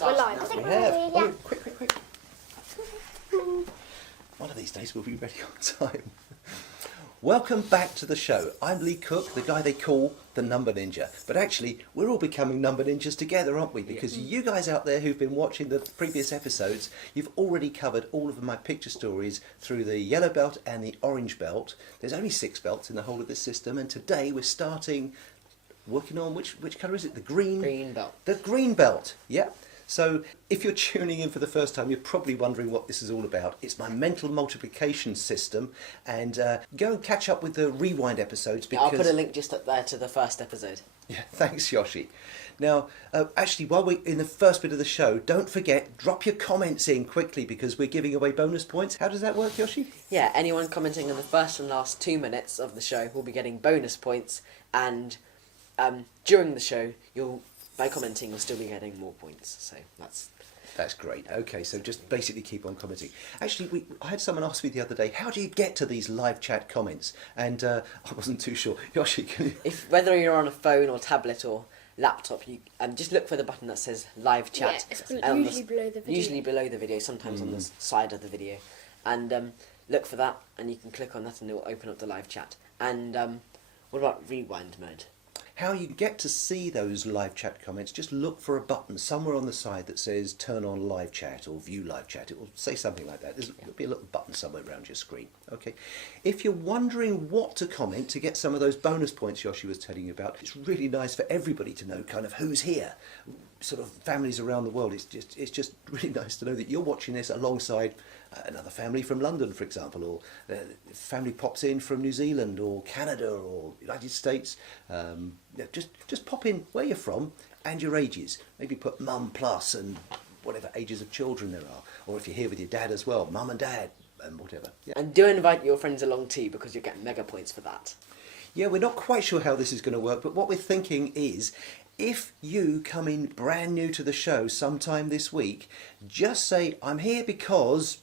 We're live. We have. Oh, quick. One of these days we'll be ready on time. Welcome back to the show. I'm Lee Cook, the guy they call the Numba Ninja. But actually, we're all becoming Numba Ninjas together, aren't we? Because you guys out there who've been watching the previous episodes, you've already covered all of my picture stories through the yellow belt and the orange belt. There's only 6 belts in the whole of this system, and today we're working on which colour is it? The green? Green belt. The green belt, yeah. So if you're tuning in for the first time, you're probably wondering what this is all about. It's my mental multiplication system, and go and catch up with the rewind episodes. Because I'll put a link just up there to the first episode. Yeah, thanks, Yoshi. Now, actually, while we're in the first bit of the show, don't forget, drop your comments in quickly because we're giving away bonus points. How does that work, Yoshi? Yeah, anyone commenting on the first and last 2 minutes of the show will be getting bonus points, and during the show, by commenting, you'll still be getting more points. So That's great. Okay, so just basically keep on commenting. Actually, I had someone ask me the other day, how do you get to these live chat comments? And I wasn't too sure. Yoshi, can you... Whether you're on a phone or tablet or laptop, you just look for the button that says live chat. Yeah, it's usually below the video. Usually below the video, sometimes on the side of the video. And look for that, and you can click on that and it will open up the live chat. And what about rewind mode? How you get to see those live chat comments, just look for a button somewhere on the side that says turn on live chat or view live chat. It will say something like that. There'll be a little button somewhere around your screen. Okay. If you're wondering what to comment to get some of those bonus points Yoshi was telling you about, it's really nice for everybody to know kind of who's here. Sort of families around the world. It's just really nice to know that you're watching this alongside another family from London, for example, or family pops in from New Zealand or Canada or United States. Just pop in where you're from and your ages. Maybe put mum plus and whatever ages of children there are. Or if you're here with your dad as well, mum and dad and whatever. Yeah. And do invite your friends along too, because you'll get mega points for that. Yeah, we're not quite sure how this is going to work, but what we're thinking is, if you come in brand new to the show sometime this week, just say, I'm here because...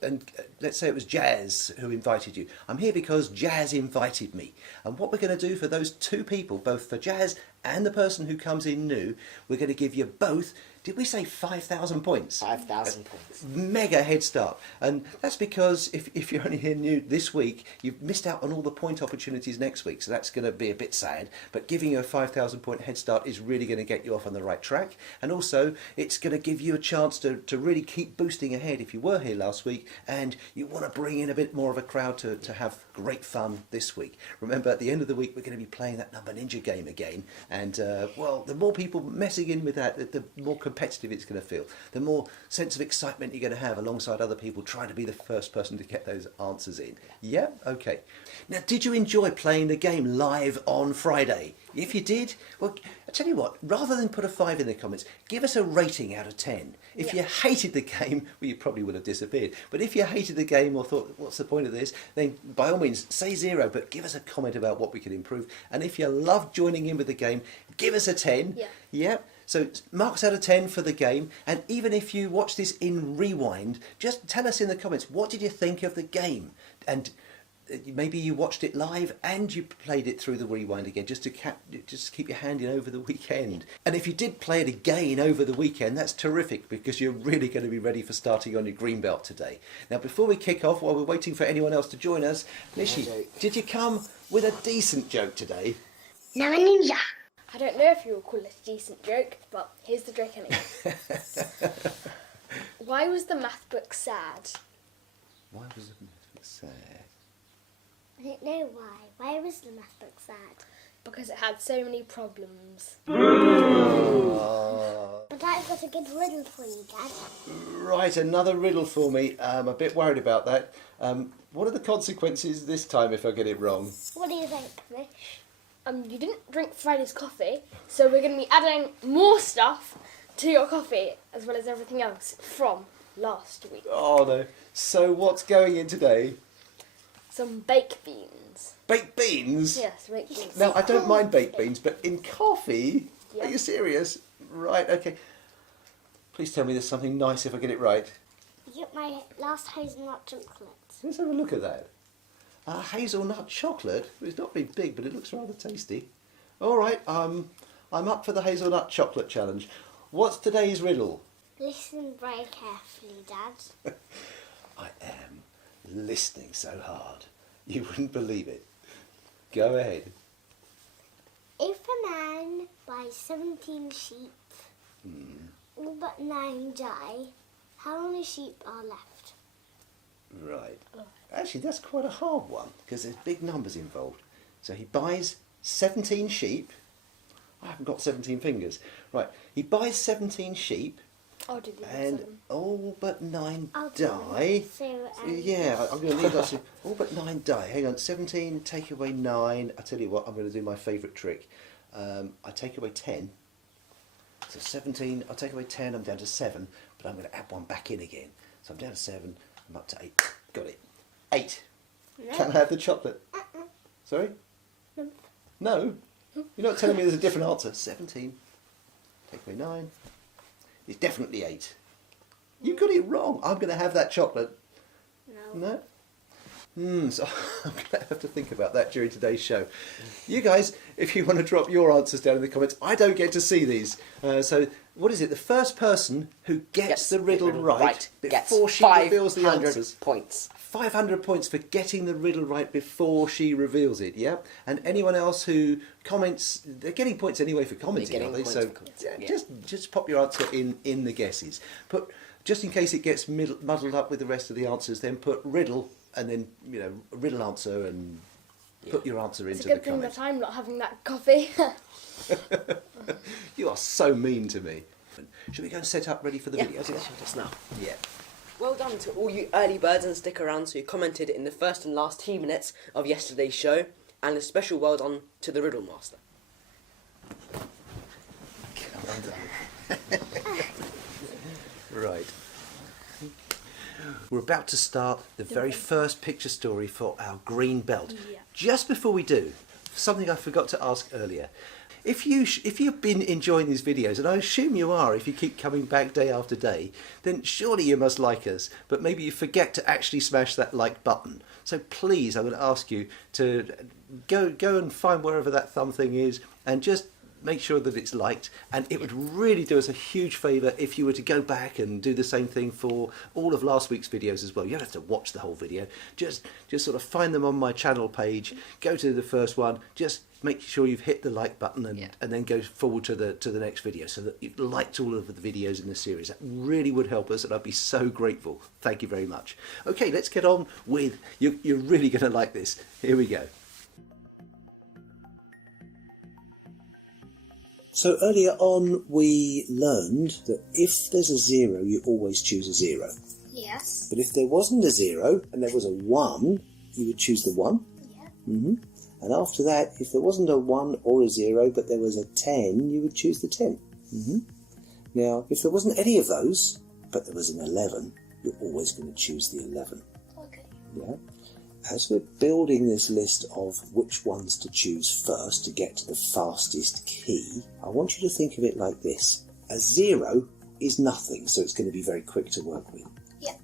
and let's say it was Jazz who invited you. I'm here because Jazz invited me. And what we're going to do for those 2 people, both for Jazz and the person who comes in new, we're going to give you both, did we say 5,000 points? 5,000 points. Mega head start. And that's because if you're only here new this week, you've missed out on all the point opportunities next week. So that's going to be a bit sad. But giving you a 5,000 point head start is really going to get you off on the right track. And also, it's going to give you a chance to really keep boosting ahead if you were here last week and you want to bring in a bit more of a crowd to have great fun this week. Remember, at the end of the week, we're going to be playing that Numba Ninja game again. And, well, the more people messing in with that, the more competitive it's going to feel. The more sense of excitement you're going to have alongside other people trying to be the first person to get those answers in. Yeah? Okay. Now, did you enjoy playing the game live on Friday? If you did, well, I tell you what, rather than put a 5 in the comments, give us a rating out of 10. If you hated the game, well, you probably would have disappeared. But if you hated the game or thought, what's the point of this, then by all means, say 0, but give us a comment about what we can improve. And if you loved joining in with the game, give us a 10. Yeah. Yeah. So marks out of 10 for the game. And even if you watch this in rewind, just tell us in the comments, what did you think of the game? And maybe you watched it live and you played it through the rewind again just to keep your hand in over the weekend. And if you did play it again over the weekend, that's terrific because you're really going to be ready for starting on your green belt today. Now, before we kick off, while we're waiting for anyone else to join us, Nishi, did you come with a decent joke today? No, a ninja. I don't know if you will call it a decent joke, but here's the joke anyway. Why was the math book sad? Why was the math book sad? I don't know why. Why was the math book sad? Because it had so many problems. But I've got a good riddle for you, Dad. Right, another riddle for me. I'm a bit worried about that. What are the consequences this time if I get it wrong? What do you think, Fish? You didn't drink Friday's coffee, so we're going to be adding more stuff to your coffee, as well as everything else from last week. Oh no. So what's going in today? Some baked beans. Baked beans? Yes, baked beans. Now, I don't mind baked beans, but in coffee? Yeah. Are you serious? Right, okay. Please tell me there's something nice if I get it right. You get my last hazelnut chocolate. Let's have a look at that. Hazelnut chocolate? It's not very big, but it looks rather tasty. All right, I'm up for the hazelnut chocolate challenge. What's today's riddle? Listen very carefully, Dad. I am listening so hard. You wouldn't believe it. Go ahead. If a man buys 17 sheep, all but 9 die, how many sheep are left? Right. Actually, that's quite a hard one because there's big numbers involved. So he buys 17 sheep. I haven't got 17 fingers. Right. He buys 17 sheep I'll do the and seven. all but 9 I'll do die. So, Yeah, I'm going to leave that to all but 9 die. Hang on, 17, take away 9. I tell you what, I'm going to do my favourite trick. I take away 10. So 17, I'll take away 10, I'm down to 7, but I'm going to add 1 back in again. So I'm down to 7, I'm up to 8. Got it. 8. No. Can I have the chocolate? Sorry? No. No? You're not telling me there's a different answer. 17, take away 9. It's definitely 8. You got it wrong. I'm going to have that chocolate. No. No? So I'm going to have to think about that during today's show. You guys, if you want to drop your answers down in the comments, I don't get to see these. So what is it? The first person who gets the riddle right before she reveals the 500 answers. points. 500 points for getting the riddle right before she reveals it, yeah? And anyone else who comments, they're getting points anyway for commenting, They're aren't getting they? So points for commenting, yeah. just pop your answer in the guesses. Put, just in case it gets muddled up with the rest of the answers, then put riddle and then, you know, riddle answer and put your answer It's into a the good thing comments. that I'm not having that coffee. You are so mean to me. Should we go and set up ready for the Yeah, video? just now. Yeah. Well done to all you early birds and stick around who commented in the first and last 2 minutes of yesterday's show, and a special well done to the Riddle Master. Right. We're about to start the very first picture story for our green belt. Yeah. Just before we do, something I forgot to ask earlier. If you've been enjoying these videos, and I assume you are if you keep coming back day after day, then surely you must like us, but maybe you forget to actually smash that like button. So please, I'm going to ask you to go and find wherever that thumb thing is and just make sure that it's liked, and it would really do us a huge favour if you were to go back and do the same thing for all of last week's videos as well. You don't have to watch the whole video, just sort of find them on my channel page, go to the first one, just make sure you've hit the like button and then go forward to the next video so that you've liked all of the videos in the series. That really would help us and I'd be so grateful. Thank you very much. Okay, let's get on with, you're really going to like this. Here we go. So earlier on we learned that if there's a 0 you always choose a 0. Yes. But if there wasn't a 0 and there was a 1 you would choose the 1. Yeah. And after that, if there wasn't a 1 or a 0 but there was a 10 you would choose the 10. Now if there wasn't any of those but there was an 11 you're always going to choose the 11. Okay. Yeah. As we're building this list of which ones to choose first to get to the fastest key, I want you to think of it like this. A 0 is nothing, so it's going to be very quick to work with. Yeah.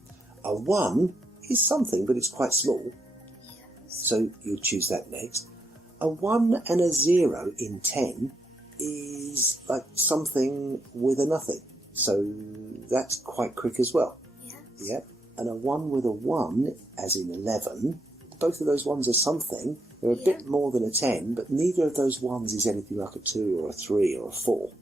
A 1 is something, but it's quite small, Yes. so you'll choose that next. A 1 and a 0 in 10 is like something with a nothing, so that's quite quick as well. Yeah. Yeah. And a 1 with a 1, as in 11, both of those ones are something. They're a bit more than a 10, but neither of those ones is anything like a 2 or a 3 or a 4.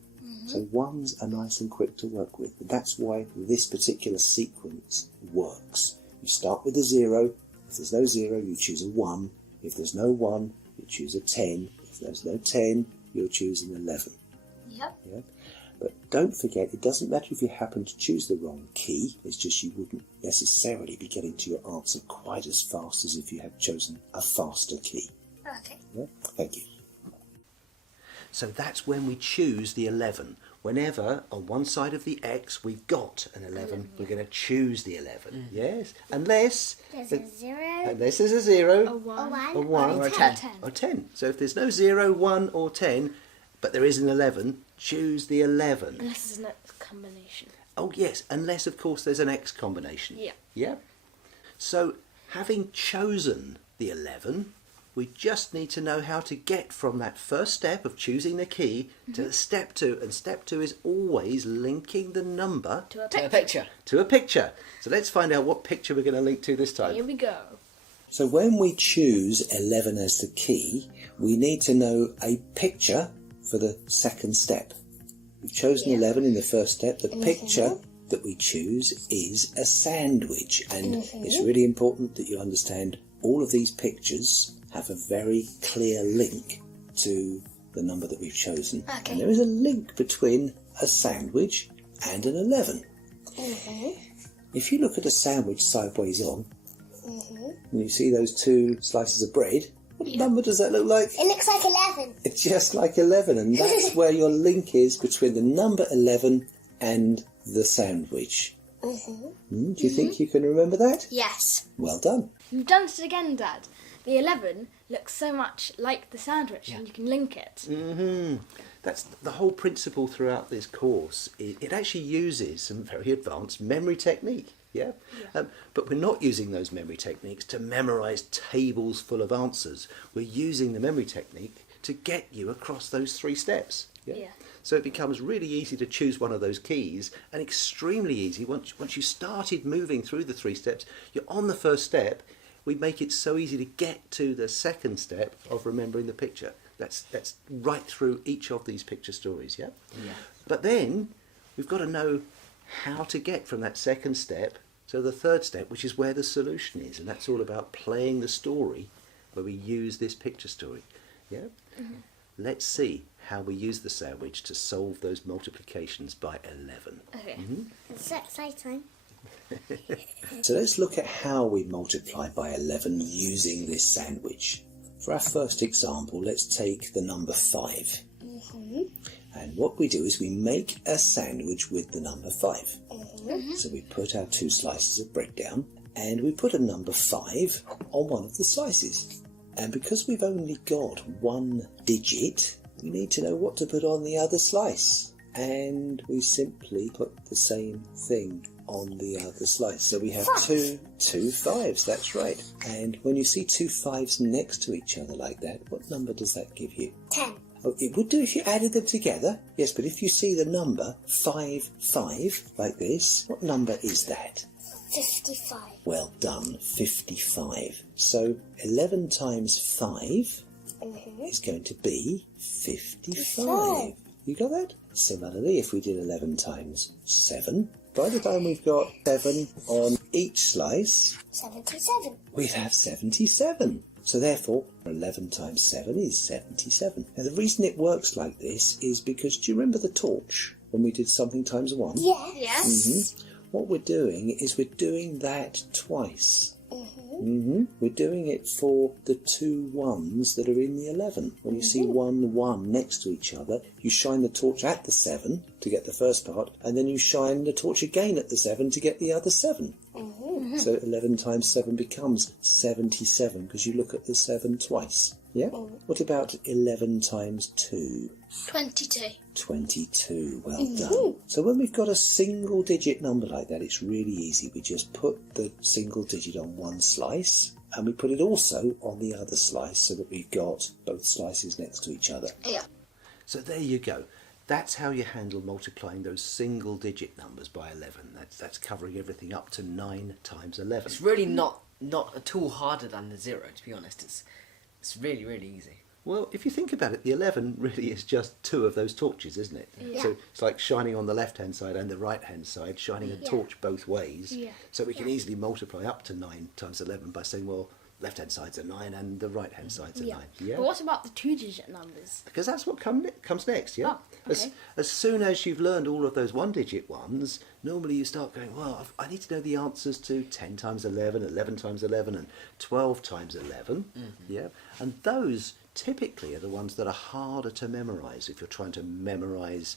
So 1s are nice and quick to work with. And that's why this particular sequence works. You start with a 0. If there's no 0, you choose a 1. If there's no 1, you choose a 10. If there's no 10, you'll choose an 11. Yep. Yeah? But don't forget, it doesn't matter if you happen to choose the wrong key, it's just you wouldn't necessarily be getting to your answer quite as fast as if you had chosen a faster key. Okay. Yeah? Thank you. So that's when we choose the 11. Whenever on one side of the X we've got an 11, we're going to choose the 11. Yes? Unless There's a 0. there's a 0, A 1. A 1. a 1, or a 10. 10. or 10. So if there's no 0, 1 or 10, but there is an 11, choose the 11. Unless there's an X combination. Oh yes, unless of course there's an X combination. Yeah. Yeah. So having chosen the 11, we just need to know how to get from that first step of choosing the key to step 2. And step 2 is always linking the number To a To a picture. picture. to a picture. So let's find out what picture we're going to link to this time. Here we go. So when we choose 11 as the key, we need to know a picture for the second step. We've chosen 11 in the first step. The picture that we choose is a sandwich, and it's really important that you understand all of these pictures have a very clear link to the number that we've chosen. Okay. And there is a link between a sandwich and an 11. If you look at a sandwich sideways on, and you see those 2 slices of bread, what number does that look like? It looks like 11. It's just like 11, and that's where your link is between the number 11 and the sandwich. Do you think you can remember that? Yes. Well done. You've done it again, Dad. The 11 looks so much like the sandwich, and you can link it. That's the whole principle throughout this course. It actually uses some very advanced memory technique. Yeah? But we're not using those memory techniques to memorise tables full of answers. We're using the memory technique to get you across those 3 steps. Yeah. So it becomes really easy to choose one of those keys, and extremely easy once you started moving through the 3 steps. You're on the first step. We make it so easy to get to the second step of remembering the picture. That's right through each of these picture stories. Yeah. But then we've got to know how to get from that second step to the third step, which is where the solution is, and that's all about playing the story where we use this picture story. Yeah. Let's see how we use the sandwich to solve those multiplications by 11. Okay. It's so exciting. So let's look at how we multiply by 11 using this sandwich. For our first example, let's take the number 5. And what we do is we make a sandwich with the number 5. So we put our 2 slices of bread down, and we put a number 5 on one of the slices. And because we've only got 1 digit, we need to know what to put on the other slice. And we simply put the same thing on the other slice. So we have two 5s, that's right. And when you see 2 5s next to each other like that, what number does that give you? 10. Oh, it would do if you added them together. Yes, but if you see the number 5 5 like this, what number is that? 55. Well done, 55. So 11 times 5 is going to be 55. You got that? Similarly, if we did 11 times 7, by the time we've got 7 on each slice, 77. we'd have 77. So therefore, 11 times 7 is 77. Now the reason it works like this is because, do you remember the torch when we did something times 1? Yeah. Yes. What we're doing is we're doing that twice. We're doing it for the 2 1s that are in the 11. When you see 1 1 next to each other, you shine the torch at the 7 to get the first part, and then you shine the torch again at the 7 to get the other 7. So 11 times 7 becomes 77 because you look at the 7 twice. Yeah? What about 11 times 2? 22. 22. Well done. So when we've got a single digit number like that, it's really easy. We just put the single digit on one slice, and we put it also on the other slice so that we've got both slices next to each other. Yeah. So there you go. That's how you handle multiplying those single digit numbers by 11. That's covering everything up to 9 times 11. It's really not at all harder than the 0, to be honest. It's really, really easy. Well, if you think about it, the 11 really is just 2 of those torches, isn't it? Yeah. So it's like shining on the left-hand side and the right-hand side, shining a torch both ways. Yeah. So we can easily multiply up to 9 times 11 by saying, well, left-hand side's a 9 and the right-hand side's a 9. Yeah. But what about the 2-digit numbers? Because that's what comes next, yeah? Oh, okay. As soon as you've learned all of those 1-digit ones, normally you start going, well, I need to know the answers to 10 times 11, 11 times 11, and 12 times 11. Yeah? And those typically are the ones that are harder to memorise if you're trying to memorise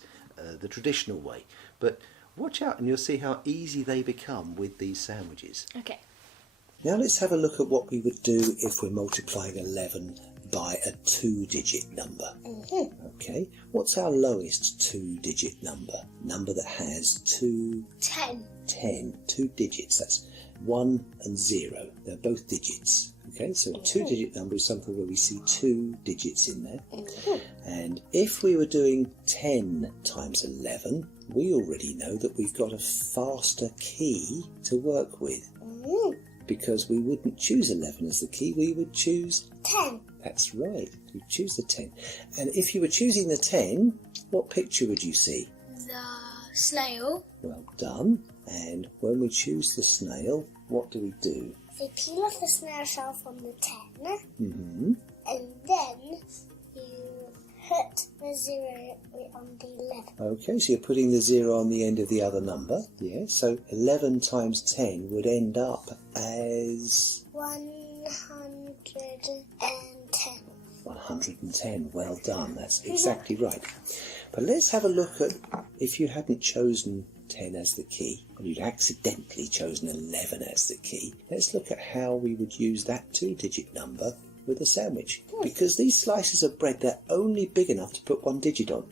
the traditional way. But watch out and you'll see how easy they become with these sandwiches. Okay. Now let's have a look at what we would do if we're multiplying 11 by a 2-digit number. Okay, what's our lowest 2-digit number? Number that has 10. 2 digits. That's 1 and 0. They're both digits. Okay, so a two-digit number is something where we see 2 digits in there. And if we were doing 10 times 11, we already know that we've got a faster key to work with. Because we wouldn't choose 11 as the key, we would choose 10. That's right, you choose the 10. And if you were choosing the 10, what picture would you see? The snail. Well done. And when we choose the snail, what do we do? They peel off the snail shell from the 10. Mm-hmm. And then you put the 0 on the 11. Okay, so you're putting the 0 on the end of the other number. Yeah, so 11 times 10 would end up as 110. 110. Well done, that's exactly right. But let's have a look at if you hadn't chosen 10 as the key, or you'd accidentally chosen 11 as the key. Let's look at how we would use that 2-digit number with a sandwich. Because these slices of bread, they're only big enough to put 1 digit on.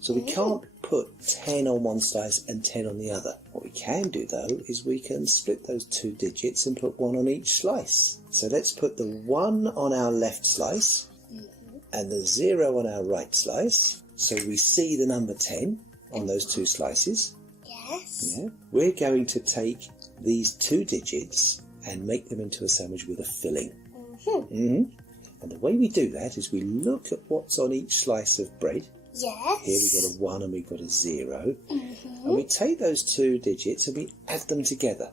So we can't put 10 on one slice and 10 on the other. What we can do though is we can split those 2 digits and put 1 on each slice. So let's put the 1 on our left slice and the 0 on our right slice. So we see the number 10 on those 2 slices. Yes. Yeah. We're going to take these 2 digits and make them into a sandwich with a filling. And the way we do that is we look at what's on each slice of bread. Yes. Here we've got a 1 and we've got a 0. And we take those 2 digits and we add them together.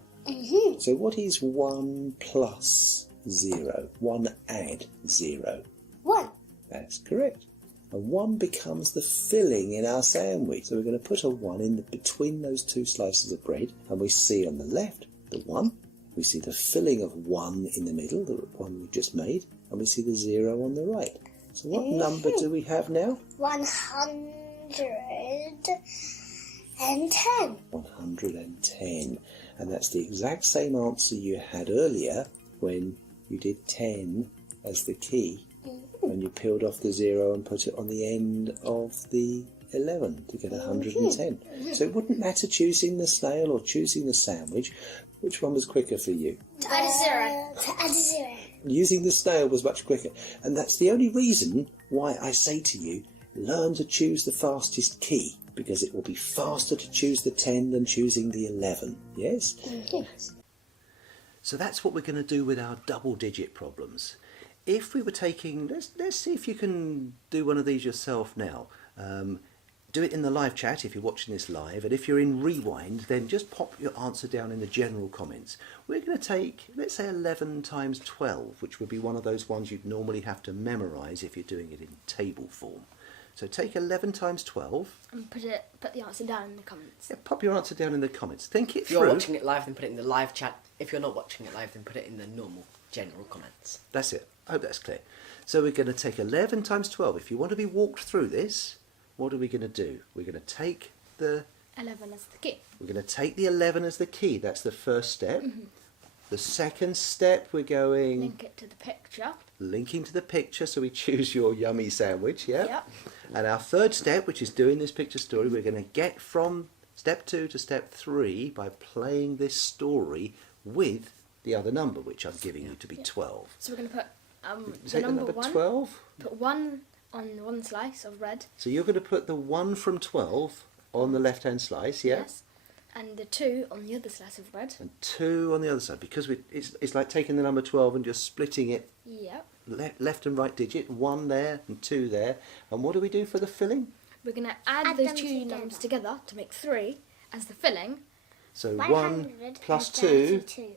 So what is 1 plus 0? 1 add 0. 1. That's correct. And 1 becomes the filling in our sandwich. So we're going to put a 1 in between those 2 slices of bread, and we see on the left the 1. We see the filling of 1 in the middle, the one we just made, and we see the 0 on the right. So what number do we have now? 110. 110. And that's the exact same answer you had earlier when you did 10 as the key. And you peeled off the 0 and put it on the end of the 11 to get 110. So it wouldn't matter choosing the snail or choosing the sandwich. Which one was quicker for you? To add a 0. To add a 0. Using the snail was much quicker. And that's the only reason why I say to you, learn to choose the fastest key. Because it will be faster to choose the 10 than choosing the 11. Yes? Yes. So that's what we're going to do with our double-digit problems. If we were taking, let's see if you can do one of these yourself now. Do it in the live chat if you're watching this live, and if you're in rewind, then just pop your answer down in the general comments. We're going to take, let's say 11 times 12, which would be one of those ones you'd normally have to memorise if you're doing it in table form. So take 11 times 12. And put the answer down in the comments. Yeah, pop your answer down in the comments. Think it If through. you're watching it live, then put it in the live chat. If you're not watching it live, then put it in the normal general comments. That's it. I hope that's clear. So we're going to take 11 times 12. If you want to be walked through this, what are we going to do? We're going to take the 11 as the key. We're going to take the 11 as the key. That's the first step. The second step, we're going Link it to the picture. linking to the picture, so we choose your yummy sandwich, yeah? Yep. And our third step, which is doing this picture story, we're going to get from step 2 to step 3 by playing this story with the other number, which I'm giving you to be 12. So we're going to put Take the number 1. 12. Put 1 on one slice of bread. So you're going to put the 1 from 12 on the left-hand slice, yeah? Yes. And the 2 on the other slice of bread. And 2 on the other side, because it's like taking the number 12 and just splitting it Yep. left and right digit, 1 there and 2 there. And what do we do for the filling? We're going to add Add those them 2 together. numbers together to make 3 as the filling. So 1 plus 2. 132.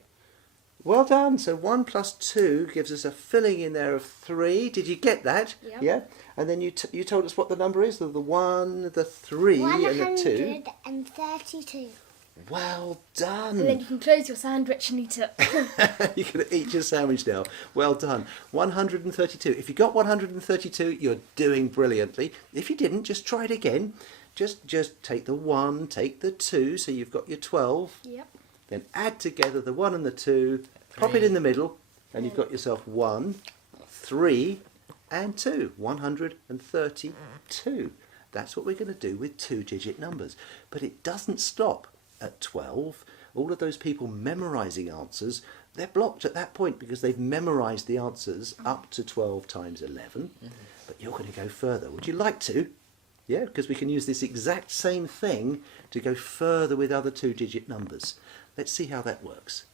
Well done. So 1 plus 2 gives us a filling in there of 3. Did you get that? Yep. Yeah. And then you told us what the number is, the 1, the 3 and the 2. 132. Well done. And then you can close your sandwich and eat it. You can eat your sandwich now. Well done. 132. If you got 132, you're doing brilliantly. If you didn't, just try it again. Just take the 1, take the 2, so you've got your 12. Yep. Then add together the 1 and the 2, pop it in the middle, and you've got yourself 1, 3, and 2. 132. That's what we're going to do with 2-digit numbers. But it doesn't stop at 12. all of those people memorising answers, they're blocked at that point because they've memorised the answers up to 12 times 11. But you're going to go further. Would you like to? Yeah, because we can use this exact same thing to go further with other 2-digit numbers. Let's see how that works.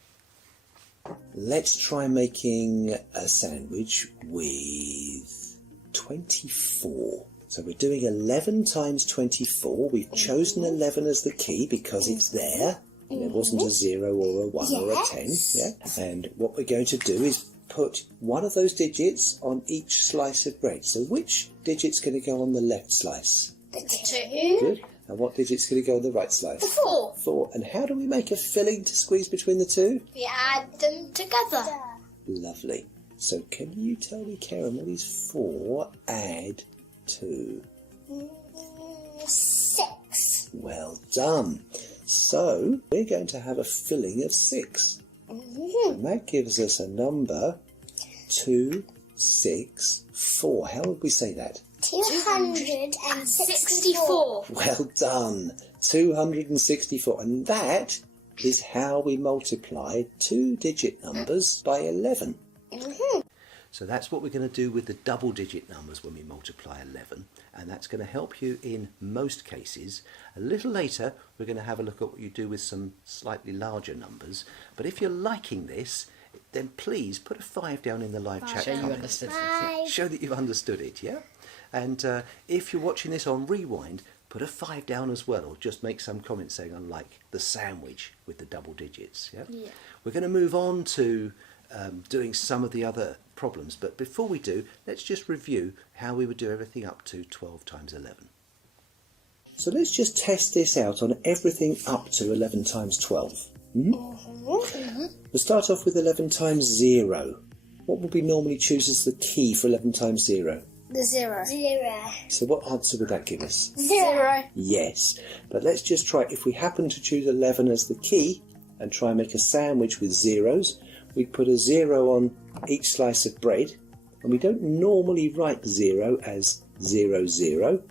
Let's try making a sandwich with 24. So we're doing 11 times 24. We've chosen 11 as the key because it's there. And there wasn't a 0 or a 1 or a 10. Yeah. And what we're going to do is put one of those digits on each slice of bread. So which digit's going to go on the left slice? The 2. Good. And what digit's going to go on the right slice? The 4. 4. And how do we make a filling to squeeze between the two? We add them together. Lovely. So can you tell me, Karen, what is 4 add 2? 6. Well done. So we're going to have a filling of 6. And that gives us a number 2, 6, 4. How would we say that? 264. Well done. 264. And that is how we multiply 2-digit numbers by 11. So that's what we're going to do with the double-digit numbers when we multiply 11. And that's going to help you in most cases. A little later, we're going to have a look at what you do with some slightly larger numbers. But if you're liking this, then please put a 5 down in the live chat. Show you comment. understood it. 5. Show that you've understood it, yeah? And if you're watching this on rewind, put a 5 down as well, or just make some comment saying I like the sandwich with the double digits, yeah? We're going to move on to doing some of the other problems, but before we do, let's just review how we would do everything up to 12 times 11. So let's just test this out on everything up to 11 times 12. We'll start off with 11 times 0. What would we normally choose as the key for 11 times 0? The 0. 0. So what answer would that give us? 0. Yes, but let's just try, if we happen to choose 11 as the key and try and make a sandwich with zeros, we'd put a 0 on each slice of bread, and we don't normally write 0 as 0, 0,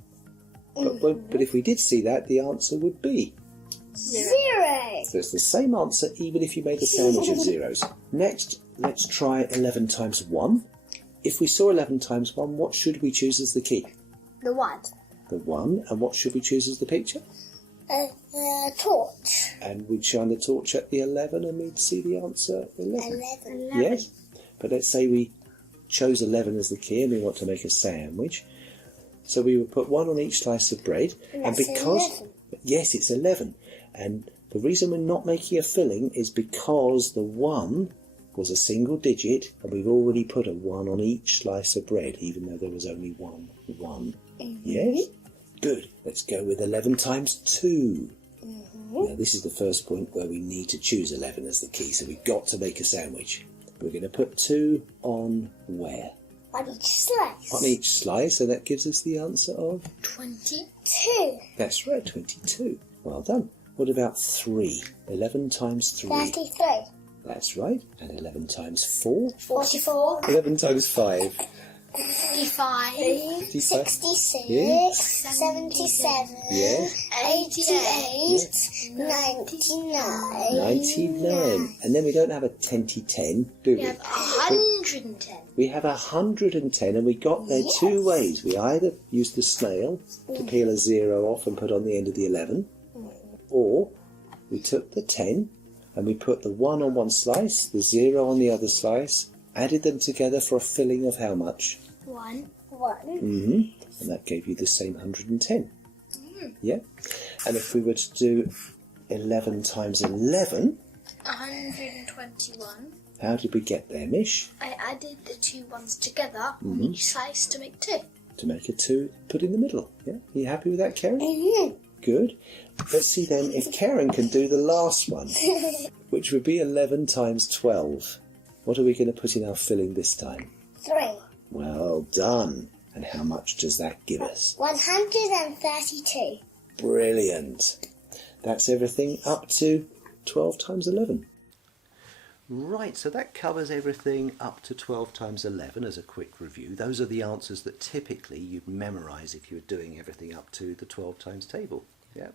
but if we did see that, the answer would be 0. So it's the same answer even if you made a sandwich of zeros. Next, let's try 11 times 1. If we saw 11 times 1, what should we choose as the key? The 1. The 1, and what should we choose as the picture? The torch. And we'd shine the torch at the 11 and we'd see the answer 11. 11. Yes, but let's say we chose 11 as the key and we want to make a sandwich. So we would put 1 on each slice of bread. And because 11. Yes, it's 11. And the reason we're not making a filling is because the 1 was a single digit and we've already put a 1 on each slice of bread, even though there was only one 1. Yes? Good. Let's go with 11 times 2. Now this is the first point where we need to choose 11 as the key, so we've got to make a sandwich. We're going to put 2 on where? On each slice. On each slice, so that gives us the answer of? 22. That's right, 22. Well done. What about 3? 11 times 3. 33. That's right. And 11 times 4? 44. 11 times 5. 55. 66. Yes. 77. Yes. 88. 99. 99. And then we don't have a 10-10, do we? We have 110. We have 110, and we got there 2 ways. We either used the snail to peel a 0 off and put on the end of the 11, or we took the 10 and we put the 1 on one slice, the 0 on the other slice, added them together for a filling of how much? 1. And that gave you the same 110. Yeah? And if we were to do 11 times 11, 121. how did we get there, Mish? I added the 2 ones together on each slice to make 2. To make a 2 put in the middle. Yeah? Are you happy with that, Karen? Good. Let's see then if Karen can do the last one, which would be 11 times 12. What are we going to put in our filling this time? 3. Well done. And how much does that give us? 132. Brilliant. That's everything up to 12 times 11. Right, so that covers everything up to 12 times 11 as a quick review. Those are the answers that typically you'd memorise if you were doing everything up to the 12 times table. Yeah.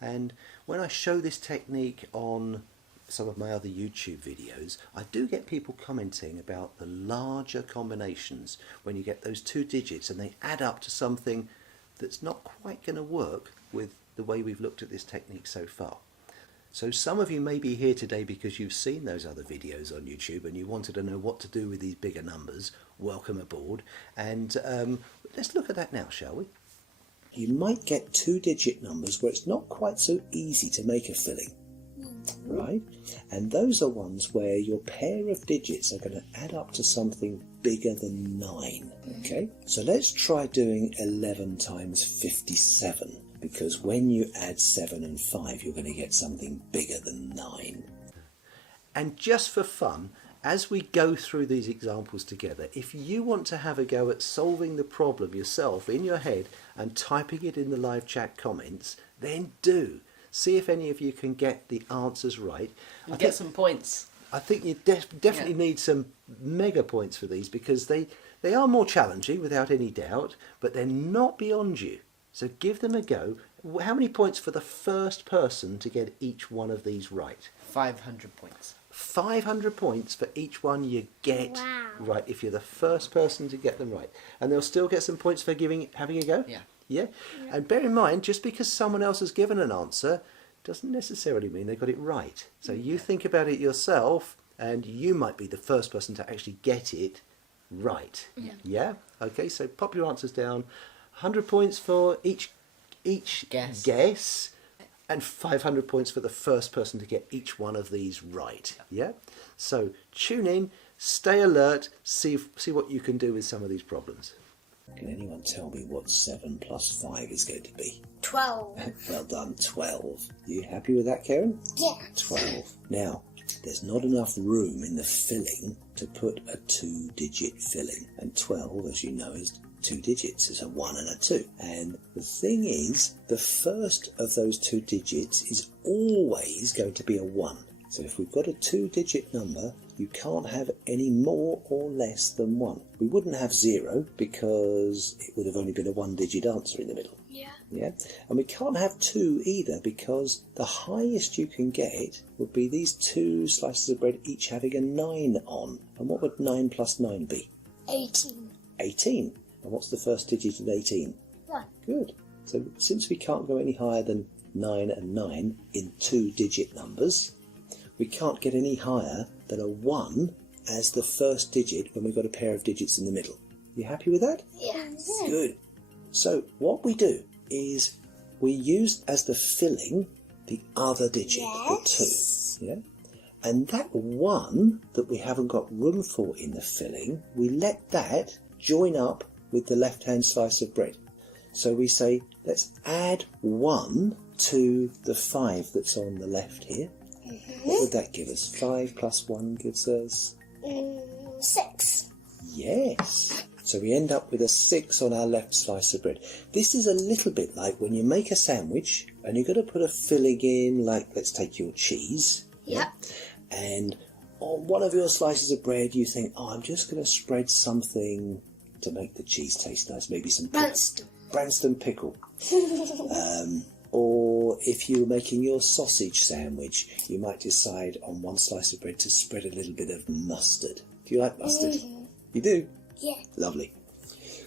And when I show this technique on some of my other YouTube videos, I do get people commenting about the larger combinations when you get those 2 digits and they add up to something that's not quite going to work with the way we've looked at this technique so far. So some of you may be here today because you've seen those other videos on YouTube and you wanted to know what to do with these bigger numbers. Welcome aboard. And let's look at that now, shall we? You might get 2-digit numbers where it's not quite so easy to make a filling, right? And those are ones where your pair of digits are going to add up to something bigger than 9, okay? So let's try doing 11 times 57, because when you add 7 and 5, you're going to get something bigger than 9. And just for fun, as we go through these examples together, if you want to have a go at solving the problem yourself in your head and typing it in the live chat comments, then do. See if any of you can get the answers right. And get some points. I think you definitely need some mega points for these, because they are more challenging without any doubt, but they're not beyond you. So give them a go. How many points for the first person to get each one of these right? 500 points. 500 points for each one you get right if you're the first person to get them right. And they'll still get some points for having a go? Yeah? And bear in mind, just because someone else has given an answer doesn't necessarily mean they got it right. So you think about it yourself and you might be the first person to actually get it right. Yeah? Okay, so pop your answers down. 100 points for each guess, and 500 points for the first person to get each one of these right. Yeah? So tune in, stay alert, see what you can do with some of these problems. Can anyone tell me what 7 plus 5 is going to be? 12. Well done, 12. You happy with that, Karen? Yeah. 12. Now, there's not enough room in the filling to put a 2-digit filling. And 12, as you know, is 2 digits. It's a 1 and a 2. And the thing is, the first of those 2 digits is always going to be a 1. So if we've got a 2-digit number, you can't have any more or less than 1. We wouldn't have 0 because it would have only been a 1-digit answer in the middle. Yeah? And we can't have 2 either, because the highest you can get would be these 2 slices of bread each having a 9 on. And what would 9 plus 9 be? 18. 18. And what's the first digit in 18? 1. Good. So since we can't go any higher than 9 and 9 in 2-digit numbers, we can't get any higher than a 1 as the first digit when we've got a pair of digits in the middle. You happy with that? Yes. Good. So what we do is we use as the filling the other digit, the 2. Yeah? And that 1 that we haven't got room for in the filling, we let that join up with the left-hand slice of bread. So we say, let's add 1 to the 5 that's on the left here. What would that give us? 5 plus 1 gives us... 6. Yes. So we end up with a 6 on our left slice of bread. This is a little bit like when you make a sandwich and you've got to put a filling in, like, let's take your cheese. Yep. And on one of your slices of bread you think, oh, I'm just going to spread something to make the cheese taste nice. Maybe some Branston pickle. Or if you were making your sausage sandwich, you might decide on one slice of bread to spread a little bit of mustard. Do you like mustard? You do? Yeah. Lovely.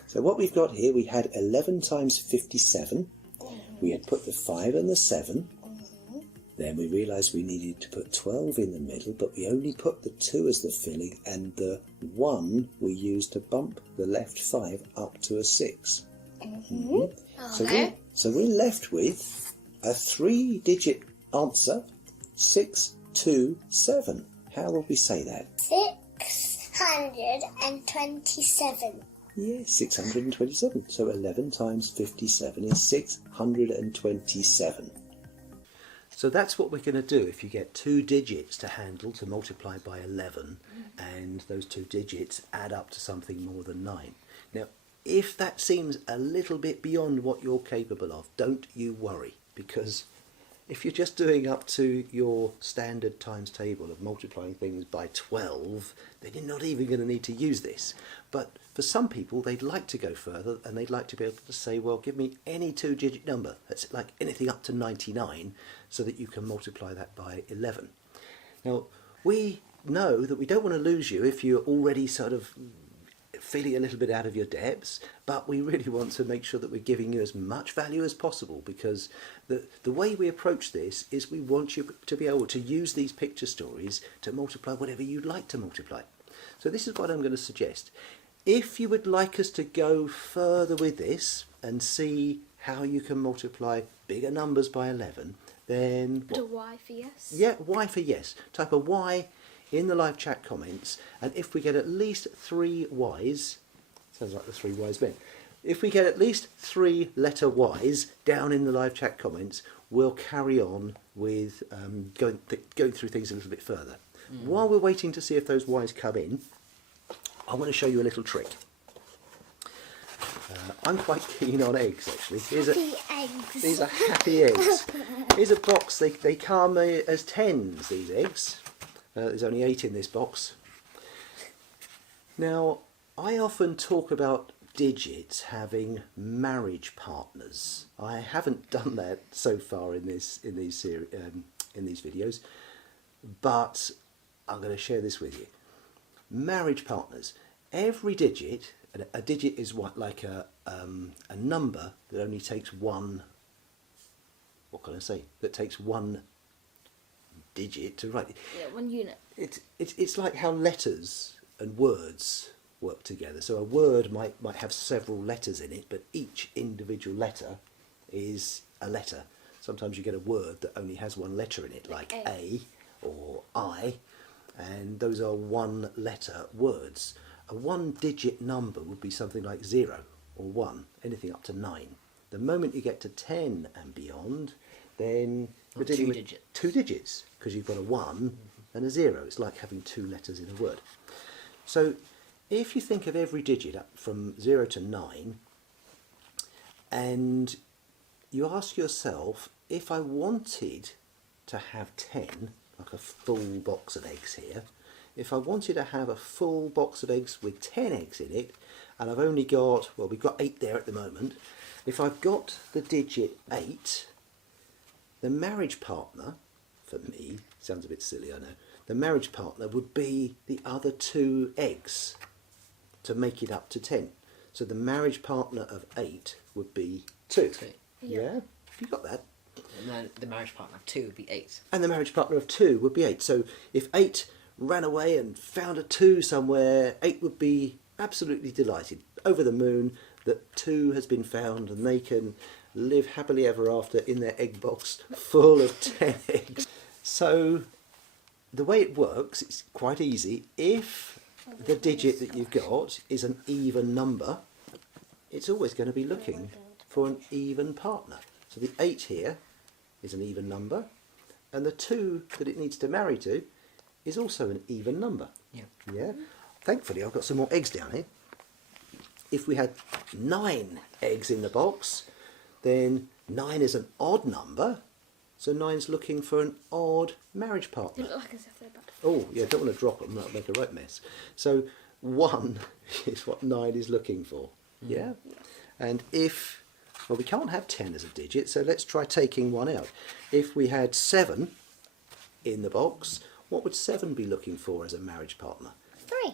So what we've got here, we had 11 times 57. We had put the 5 and the 7. Then we realised we needed to put 12 in the middle, but we only put the 2 as the filling, and the 1 we used to bump the left 5 up to a 6. So we're left with a 3-digit answer, 627. How would we say that? 627. Yes, 627. So 11 times 57 is 627. So that's what we're going to do if you get 2 digits to handle to multiply by 11, and those 2 digits add up to something more than 9. Now, if that seems a little bit beyond what you're capable of, don't you worry, because if you're just doing up to your standard times table of multiplying things by 12, then you're not even going to need to use this. But for some people, they'd like to go further, and they'd like to be able to say, well, give me any 2-digit number. That's like anything up to 99, so that you can multiply that by 11. Now, we know that we don't want to lose you if you're already sort of feeling a little bit out of your depths, but we really want to make sure that we're giving you as much value as possible, because the way we approach this is we want you to be able to use these picture stories to multiply whatever you'd like to multiply. So this is what I'm going to suggest. If you would like us to go further with this and see how you can multiply bigger numbers by 11, then... Put a Y for yes. Yeah, Y for yes. Type a Y in the live chat comments, and if we get at least 3 Ys, sounds like the 3 wise men, if we get at least 3 letter Ys down in the live chat comments, we'll carry on with going through things a little bit further. While we're waiting to see if those Ys come in, I want to show you a little trick. I'm quite keen on eggs, actually. Happy eggs. These are happy eggs. Here's a box. They come as 10s, these eggs. There's only 8 in this box. Now, I often talk about digits having marriage partners. I haven't done that so far in these videos, but I'm going to share this with you. Marriage partners. Every digit, a digit is what, like a number that only takes one. What can I say? That takes one digit to write. Yeah, 1 unit. It's like how letters and words work together. So a word might have several letters in it, but each individual letter is a letter. Sometimes you get a word that only has one letter in it, like A or I, and those are 1-letter words. A 1-digit number would be something like 0 or 1, anything up to 9. The moment you get to 10 and beyond, then you're dealing with 2 digits, because you've got a 1 and a 0. It's like having 2 letters in a word. So if you think of every digit up from 0 to 9, and you ask yourself, if I wanted to have 10, like a full box of eggs here, if I wanted to have a full box of eggs with 10 eggs in it, and I've only got, well, we've got 8 there at the moment, if I've got the digit 8, the marriage partner, for me, sounds a bit silly, I know, the marriage partner would be the other 2 eggs to make it up to 10. So the marriage partner of 8 would be 2. Yeah? Have you got that? And then the marriage partner of 2 would be 8. And the marriage partner of 2 would be 8. So if 8 ran away and found a 2 somewhere, 8 would be absolutely delighted, over the moon, that 2 has been found, and they can live happily ever after in their egg box full of 10 eggs. So the way it works, it's quite easy. If the digit that you've got is an even number, it's always going to be looking for an even partner. So the 8 here is an even number, and the 2 that it needs to marry to is also an even number. Yeah. Thankfully, I've got some more eggs down here. If we had 9 eggs in the box, then 9 is an odd number, so 9's looking for an odd marriage partner. They look like as if they're about to Oh, yeah, don't want to drop them, that'll make a right mess. So 1 is what 9 is looking for. Yeah? And if, well, we can't have 10 as a digit, so let's try taking 1 out. If we had 7 in the box, what would 7 be looking for as a marriage partner?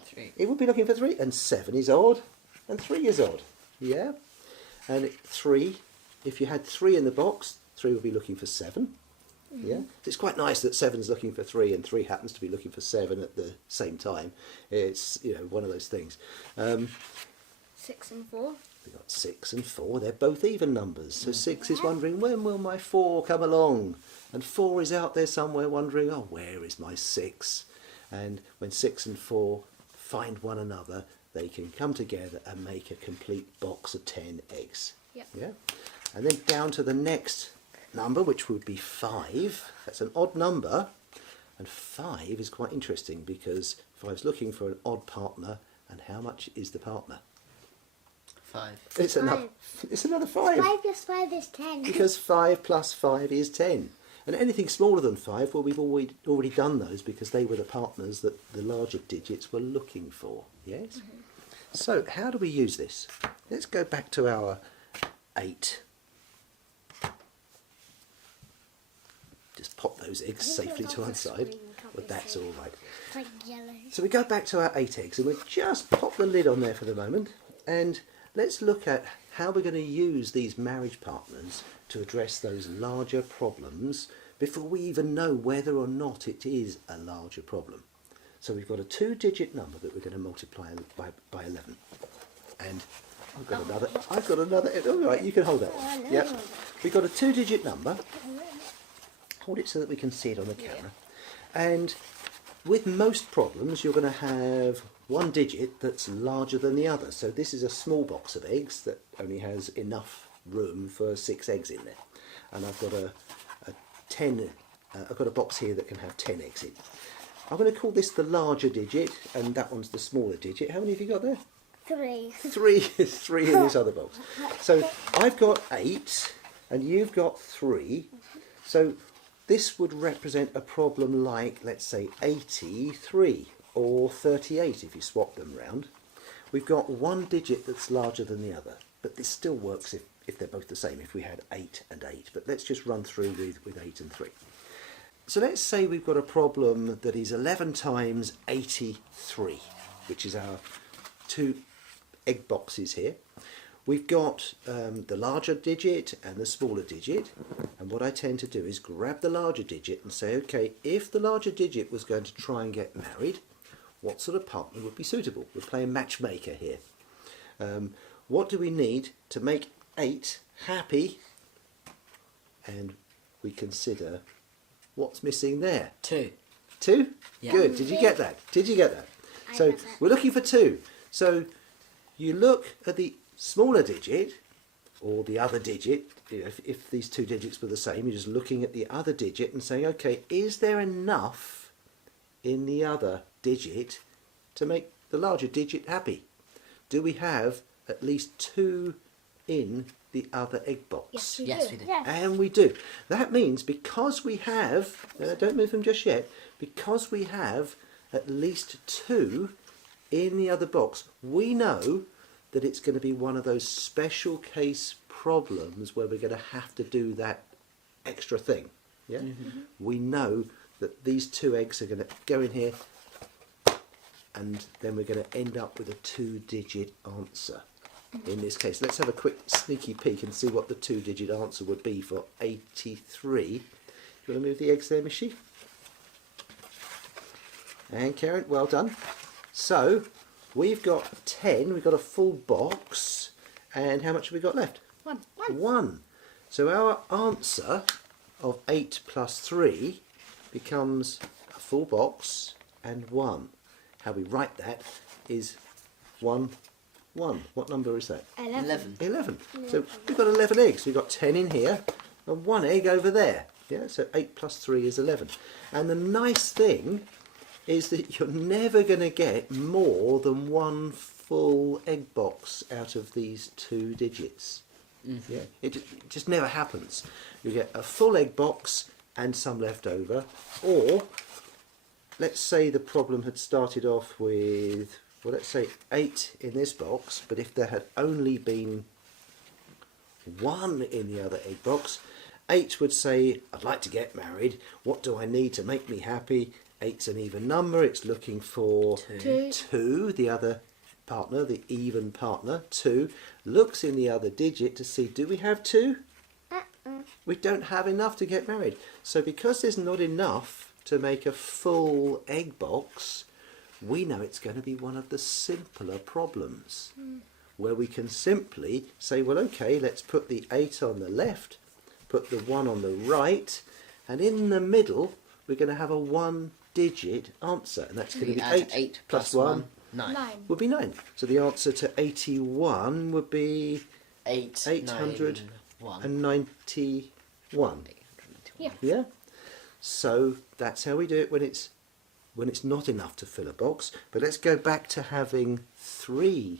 3. It would be looking for 3, and 7 is odd, and 3 is odd. Yeah? And 3, if you had 3 in the box, 3 would be looking for 7. Yeah, it's quite nice that 7's looking for 3 and 3 happens to be looking for 7 at the same time. It's, you know, one of those things. 6 and 4. We've got 6 and 4. They're both even numbers. So 6 is wondering, when will my 4 come along? And 4 is out there somewhere wondering, oh, where is my 6? And when 6 and 4 find one another, they can come together and make a complete box of 10 eggs. Yep. Yeah. And then down to the next number, which would be 5. That's an odd number, and 5 is quite interesting because 5's looking for an odd partner, and how much is the partner? 5. It's another 5. 5 plus 5 is 10. Because 5 plus 5 is 10. And anything smaller than 5, well, we've already done those because they were the partners that the larger digits were looking for. Yes? So how do we use this? Let's go back to our 8. Just pop those eggs safely to one side. Well, that's all right. It's like yellow. So we go back to our 8 eggs and we'll just pop the lid on there for the moment, and let's look at how we're going to use these marriage partners to address those larger problems before we even know whether or not it is a larger problem. So we've got a 2-digit number that we're going to multiply by 11. And I've got another, all right, you can hold that one. Yep. We've got a 2-digit number. Hold it so that we can see it on the camera. And with most problems, you're going to have one digit that's larger than the other. So this is a small box of eggs that only has enough room for 6 eggs in there. And I've got I've got a box here that can have 10 eggs in. I'm going to call this the larger digit, and that one's the smaller digit. How many have you got there? 3. 3 in this other box. So I've got 8, and you've got 3. So this would represent a problem like, let's say, 83 or 38 if you swap them round. We've got one digit that's larger than the other, but this still works if they're both the same, if we had 8 and 8. But let's just run through with 8 and 3. So let's say we've got a problem that is 11 times 83, which is our 2 egg boxes here. We've got the larger digit and the smaller digit, and what I tend to do is grab the larger digit and say, okay, if the larger digit was going to try and get married, what sort of partner would be suitable? We're playing matchmaker here. What do we need to make 8 happy? And we consider what's missing there. 2. 2? Yeah. Good. Did you get that? Did you get that? So got that. we're looking for 2. So you look at the smaller digit or the other digit. You know, if these 2 digits were the same, you're just looking at the other digit and saying, okay, is there enough in the other digit to make the larger digit happy? Do we have at least 2 in the other egg box? Yes, we Yes, do. we do. Yes. And we do. That means because we have, don't move them just yet, because we have at least 2 in the other box, we know that it's going to be one of those special case problems where we're going to have to do that extra thing. Yeah? Mm-hmm. We know that these 2 eggs are going to go in here, and then we're going to end up with a 2-digit answer. In this case, let's have a quick sneaky peek and see what the 2-digit answer would be for 83. Do you want to move the eggs there, Mishi? And Karen, well done. So we've got 10, we've got a full box, and how much have we got left? 1. 1. So our answer of 8 plus 3 becomes a full box and 1. How we write that is 1, 1. What number is that? 11. 11. So we've got 11 eggs. We've got 10 in here and 1 egg over there. Yeah, so 8 plus 3 is 11. And the nice thing is that you're never going to get more than 1 full egg box out of these 2 digits. Mm-hmm. Yeah, it just never happens. You get a full egg box and some left over, or let's say the problem had started off with, well, let's say 8 in this box, but if there had only been 1 in the other egg box, 8 would say, I'd like to get married. What do I need to make me happy? 8's an even number. It's looking for 2, the other partner, the even partner. 2 looks in the other digit to see, do we have 2? We don't have enough to get married. So because there's not enough to make a full egg box, we know it's going to be one of the simpler problems, where we can simply say, well, okay, let's put the 8 on the left, put the 1 on the right, and in the middle we're going to have a 1-digit answer, and that's going to be 8 plus 1 9. 9. would be 9. So the answer to 81 would be 891. 891. Yeah. Yeah. So that's how we do it when it's not enough to fill a box. But let's go back to having 3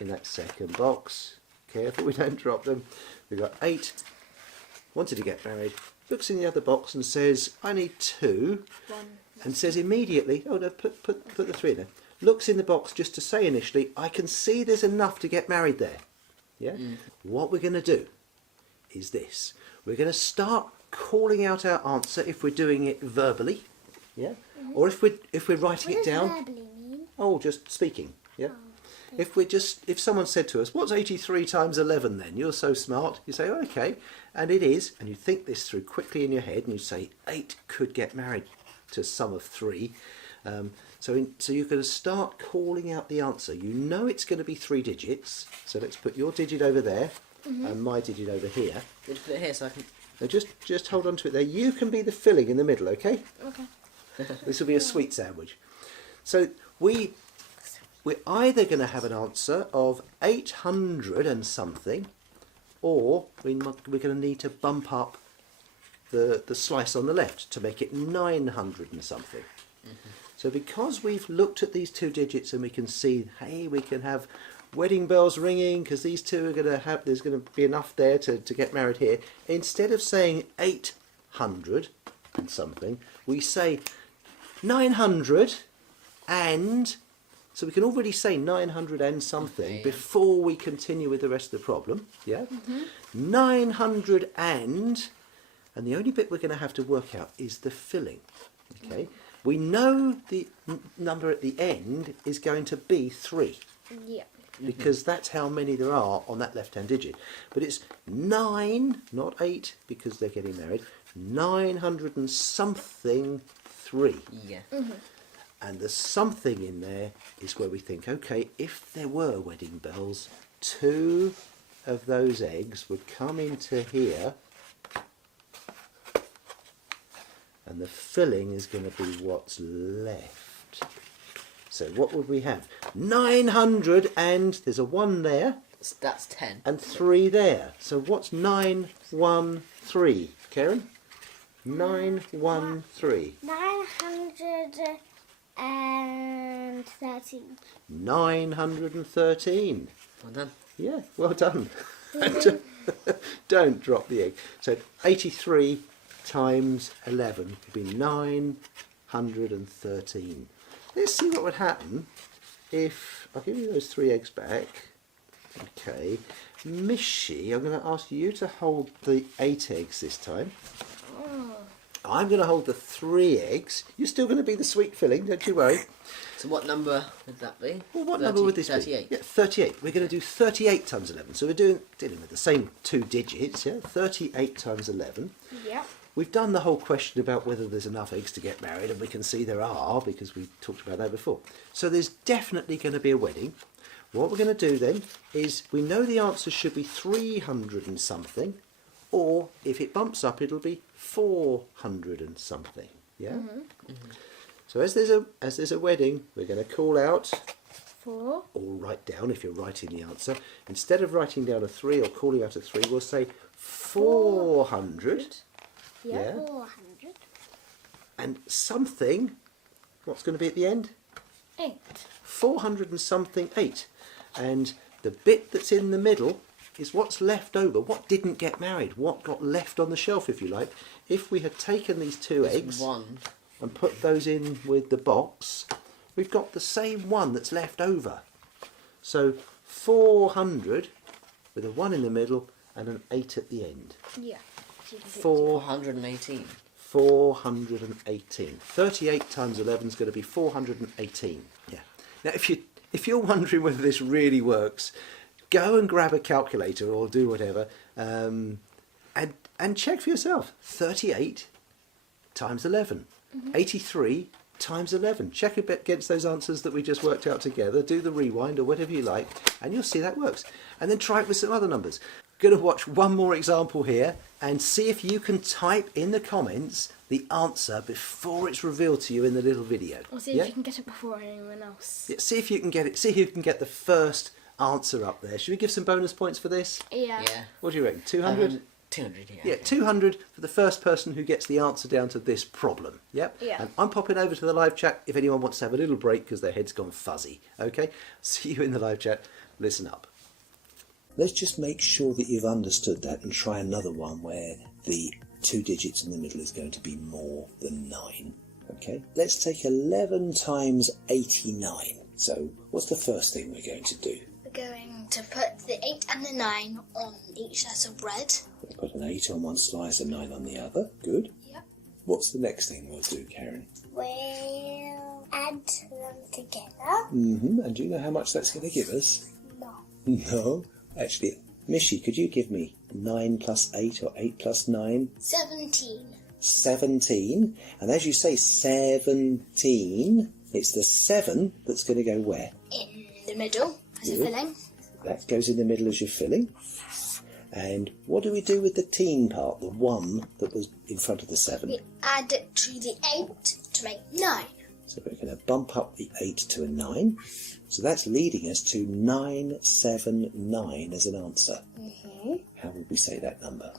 in that second box. Careful we don't drop them. We've got 8, wanted to get married, looks in the other box and says, I need 2, and says immediately, oh no, put the 3 in there. Looks in the box just to say initially, I can see there's enough to get married there. Yeah. What we're going to do is this. We're going to start calling out our answer if we're doing it verbally, yeah, or if we're writing it down. What does verbally mean? Oh, just speaking, yeah. If someone said to us, what's 83 times 11 then? You're so smart. You say, oh, okay, and it is, and you think this through quickly in your head, and you say 8 could get married to sum of 3. So you're going to start calling out the answer. You know it's going to be 3 digits. So let's put your digit over there and my digit over here. Just put it here so I can. Now just hold on to it there. You can be the filling in the middle, okay? Okay. This will be a sweet sandwich. So we're either going to have an answer of 800 and something, or we're going to need to bump up the slice on the left to make it 900 and something. So because we've looked at these 2 digits and we can see, hey, we can have wedding bells ringing because these 2 are going to have, there's going to be enough there to get married here. Instead of saying 800 and something, we say 900 and, so we can already say 900 and something before we continue with the rest of the problem. Yeah? 900 and the only bit we're going to have to work out is the filling. Okay? We know the number at the end is going to be 3 Yeah. because that's how many there are on that left-hand digit. But it's 9, not 8, because they're getting married. 900 and something 3. Yeah. And the something in there is where we think, okay, if there were wedding bells, 2 of those eggs would come into here, and the filling is going to be what's left. So what would we have? 900 and there's a 1 there. That's 10. And 3 there. So what's 913? Karen? 913. 913. 913. Well done. Yeah, well done. Don't drop the egg. So 83 times 11 would be 913. Let's see what would happen if, I'll give you those 3 eggs back. Okay. Mishy, I'm going to ask you to hold the 8 eggs this time. I'm going to hold the 3 eggs. You're still going to be the sweet filling, don't you worry. So what number would that be? Well, what number would this 38. be? Yeah, 38. We're going to do 38 times 11. So we're dealing with the same 2 digits, yeah? 38 times 11. Yeah. We've done the whole question about whether there's enough eggs to get married, and we can see there are because we talked about that before. So there's definitely going to be a wedding. What we're going to do then is we know the answer should be 300 and something, or if it bumps up, it'll be 400 and something. Yeah. So as there's a wedding, we're going to call out 4. or write down if you're writing the answer. Instead of writing down a 3 or calling out a 3, we'll say 400. Yeah. 400. And something, what's going to be at the end? 8. 400 and something 8. And the bit that's in the middle is what's left over. What didn't get married? What got left on the shelf, if you like? If we had taken these 2 eggs and put those in with the box, we've got the same one that's left over. So 400 with a 1 in the middle and an 8 at the end. Yeah. So you can take 418. 418. 38 times 11 is going to be 418. Yeah. Now, if you're wondering whether this really works, go and grab a calculator or do whatever, and check for yourself. 38 times 11. 83 times 11. Check against those answers that we just worked out together. Do the rewind or whatever you like, and you'll see that works. And then try it with some other numbers. Going to watch one more example here and see if you can type in the comments the answer before it's revealed to you in the little video. Or see if you can get it before anyone else. Yeah, see if you can get it. See if you can get the first answer up there. Should we give some bonus points for this? Yeah. Yeah. What do you reckon? 200? 200, yeah. Yeah, 200 for the first person who gets the answer down to this problem. Yep. Yeah. And I'm popping over to the live chat if anyone wants to have a little break because their head's gone fuzzy. Okay? See you in the live chat. Listen up. Let's just make sure that you've understood that and try another one where the 2 digits in the middle is going to be more than 9. Okay, let's take 11 times 89. So what's the first thing we're going to do? We're going to put the 8 and the 9 on each slice of bread. We'll put an 8 on one slice and 9 on the other. Good. Yep. What's the next thing we'll do, Karen? We'll add them together. And do you know how much that's going to give us? No. No. Actually, Mishy, could you give me 9 plus 8 or 8 plus 9? 17. 17. And as you say, 17, it's the 7 that's going to go where? In the middle as a Good. filling. That goes in the middle as your filling. And what do we do with the teen part, the 1 that was in front of the 7? We add it to the 8 to make 9. So we're going to bump up the 8 to a 9. So that's leading us to 979 as an answer. How would we say that number?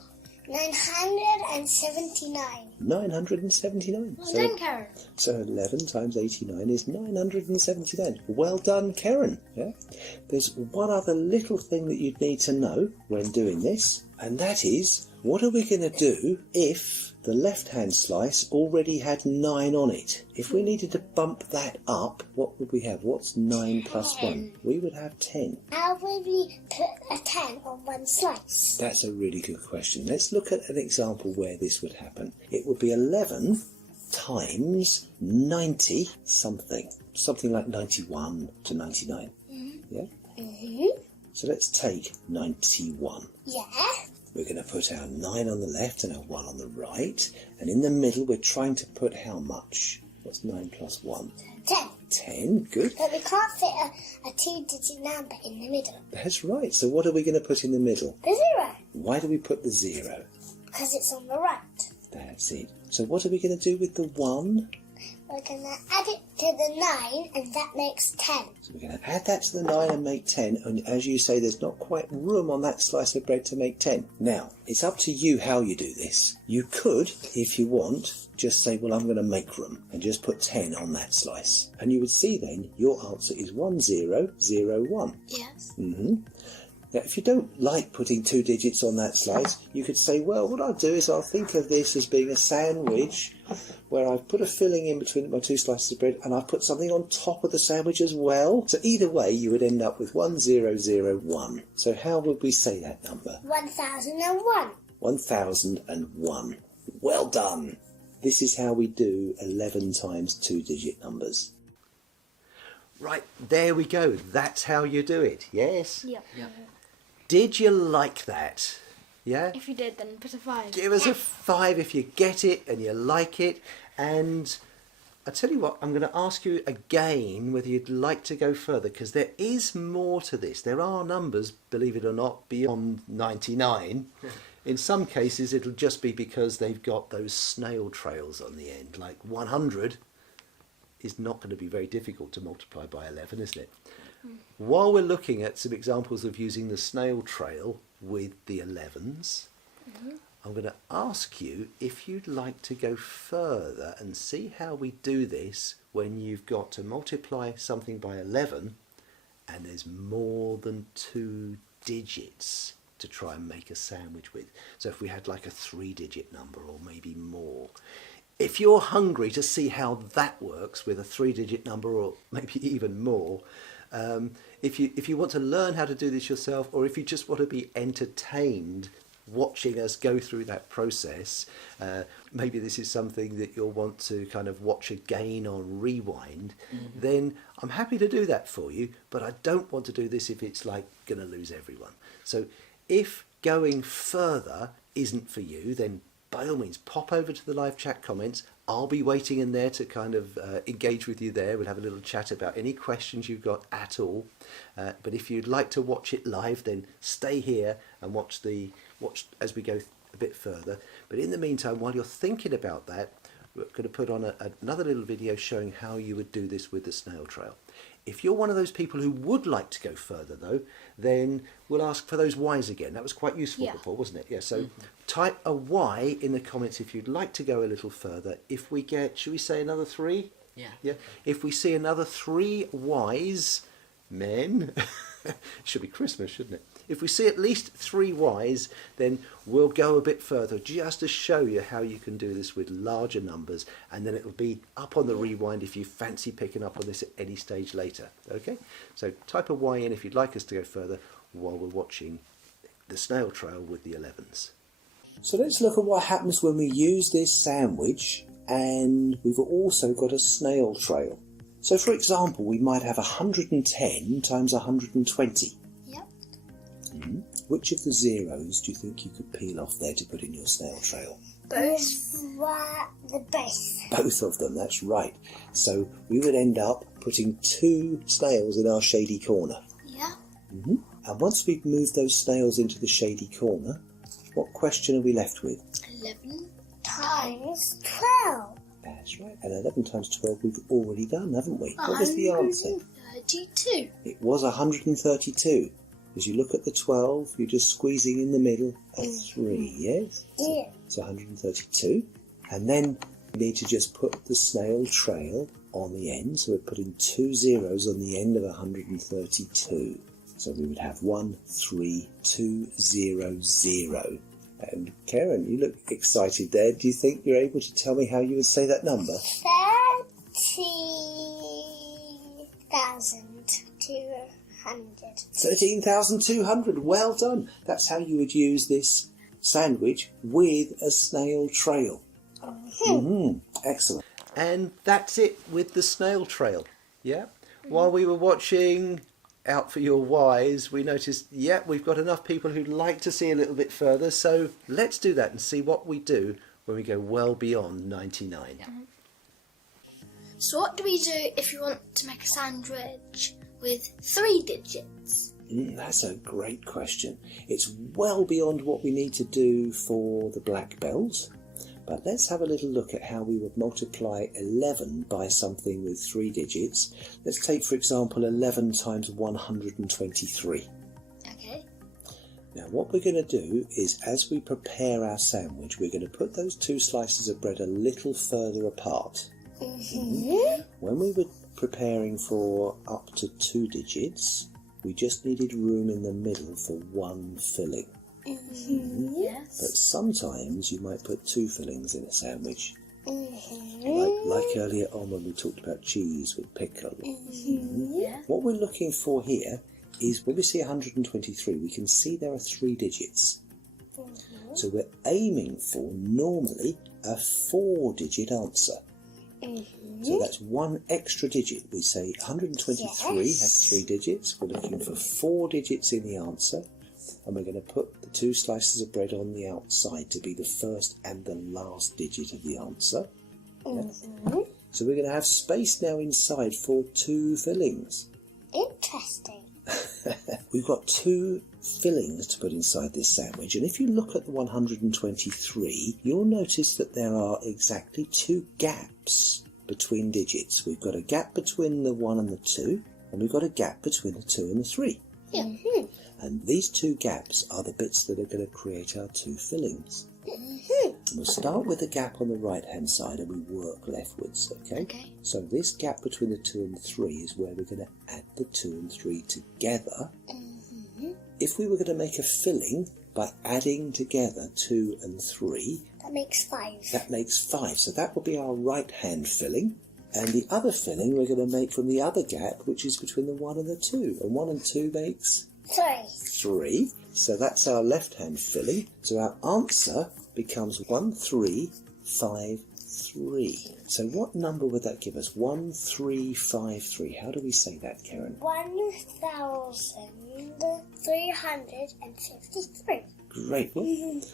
979. 979. Well done, Karen. So 11 times 89 is 979. Well done, Karen. Yeah. There's one other little thing that you'd need to know when doing this, and that is, what are we going to do if the left-hand slice already had 9 on it? If we needed to bump that up, what would we have? What's 9 plus 1? We would have 10. How will we put a 10 on one slice? That's a really good question. Let's look at an example where this would happen. It would be 11 times 90 something. Something like 91 to 99. Yeah? So let's take 91. Yeah. We're going to put our 9 on the left and our 1 on the right. And in the middle, we're trying to put how much? What's 9 plus 1? 10. 10. Good. But we can't fit a 2-digit number in the middle. That's right. So what are we going to put in the middle? The 0. Why do we put the 0? Because it's on the right. That's it. So what are we going to do with the 1? We're going to add it to the 9 and that makes 10. So we're going to add that to the 9 and make 10. And as you say, there's not quite room on that slice of bread to make 10. Now, it's up to you how you do this. You could, if you want, just say, well, I'm going to make room and just put 10 on that slice. And you would see then your answer is 1001. Yes. Now, if you don't like putting 2 digits on that slice, you could say, well, what I'll do is I'll think of this as being a sandwich where I've put a filling in between my 2 slices of bread and I've put something on top of the sandwich as well. So either way, you would end up with 1001. So how would we say that number? 1001. 1001. Well done. This is how we do 11 times 2-digit numbers. Right, there we go. That's how you do it. Yes? Yeah. Did you like that? Yeah? If you did, then put a 5. Give us a 5 if you get it and you like it. And I tell you what, I'm going to ask you again whether you'd like to go further, because there is more to this. There are numbers, believe it or not, beyond 99. In some cases, it'll just be because they've got those snail trails on the end. Like 100 is not going to be very difficult to multiply by 11, isn't it? While we're looking at some examples of using the snail trail with the 11s, I'm going to ask you if you'd like to go further and see how we do this when you've got to multiply something by 11 and there's more than 2 digits to try and make a sandwich with. So if we had like a 3-digit number or maybe more. If you're hungry to see how that works with a 3-digit number or maybe even more, if you want to learn how to do this yourself, or if you just want to be entertained watching us go through that process, maybe this is something that you'll want to kind of watch again on rewind, then I'm happy to do that for you, but I don't want to do this if it's like going to lose everyone. So if going further isn't for you, then by all means pop over to the live chat comments. I'll be waiting in there to kind of engage with you there. We'll have a little chat about any questions you've got at all. But if you'd like to watch it live, then stay here and watch as we go a bit further. But in the meantime, while you're thinking about that, we're going to put on another little video showing how you would do this with the snail trail. If you're one of those people who would like to go further, though, then we'll ask for those Ys again. That was quite useful before, wasn't it? Yeah, so type a Y in the comments if you'd like to go a little further. If we get, should we say another 3? Yeah. If we see another 3 Ys, men, it should be Christmas, shouldn't it? If we see at least 3 Ys, then we'll go a bit further just to show you how you can do this with larger numbers, and then it'll be up on the rewind if you fancy picking up on this at any stage later. Okay, so type a Y in if you'd like us to go further while we're watching the snail trail with the 11s. So let's look at what happens when we use this sandwich and we've also got a snail trail. So for example, we might have 110 times 120. Yep. Which of the zeros do you think you could peel off there to put in your snail trail? Both. The base. Both of them, that's right. So we would end up putting 2 snails in our shady corner. Yeah. And once we've moved those snails into the shady corner, what question are we left with? 11 times 12. That's right. And 11 times 12 we've already done, haven't we? What was the answer? 32. It was 132. As you look at the 12, you're just squeezing in the middle a 3, yes? Yeah. So 132. And then we need to just put the snail trail on the end. So we're putting 2 zeros on the end of 132. So we would have 1, 3, 2, 0, 0. And Karen, you look excited there. Do you think you're able to tell me how you would say that number? 13,200. 13,200. Well done. That's how you would use this sandwich with a snail trail. Excellent. And that's it with the snail trail. Yeah. While we were watching Out for Your Ys, we noticed, we've got enough people who'd like to see a little bit further. So let's do that and see what we do when we go well beyond 99. So what do we do if you want to make a sandwich with 3 digits? That's a great question. It's well beyond what we need to do for the black bells. But let's have a little look at how we would multiply 11 by something with 3 digits. Let's take, for example, 11 times 123. Okay. Now, what we're going to do is, as we prepare our sandwich, we're going to put those 2 slices of bread a little further apart. When we were preparing for up to 2 digits, we just needed room in the middle for 1 filling. Yes. But sometimes you might put 2 fillings in a sandwich. Like earlier on when we talked about cheese with pickle. Yeah. What we're looking for here is when we see 123, we can see there are 3 digits. So we're aiming for, normally, a 4-digit answer. So that's 1 extra digit. We say 123 has 3 digits. We're looking for 4 digits in the answer. And we're going to put the 2 slices of bread on the outside to be the first and the last digit of the answer. So we're going to have space now inside for 2 fillings. Interesting. We've got 2 fillings to put inside this sandwich, and if you look at the 123, you'll notice that there are exactly 2 gaps between digits. We've got a gap between the 1 and the 2, and we've got a gap between the 2 and the 3. And these 2 gaps are the bits that are going to create our 2 fillings. We'll start with the gap on the right hand side and we work leftwards, okay? So this gap between the 2 and the 3 is where we're going to add the 2 and 3 together. If we were going to make a filling by adding together 2 and 3, That makes 5. that makes 5. So that will be our right hand filling. And the other filling we're going to make from the other gap, which is between the 1 and the 2. And 1 and 2 makes 3. So that's our left hand filling. So our answer becomes 1353. So what number would that give us? 1353. How do we say that, Karen? 1,353. Great.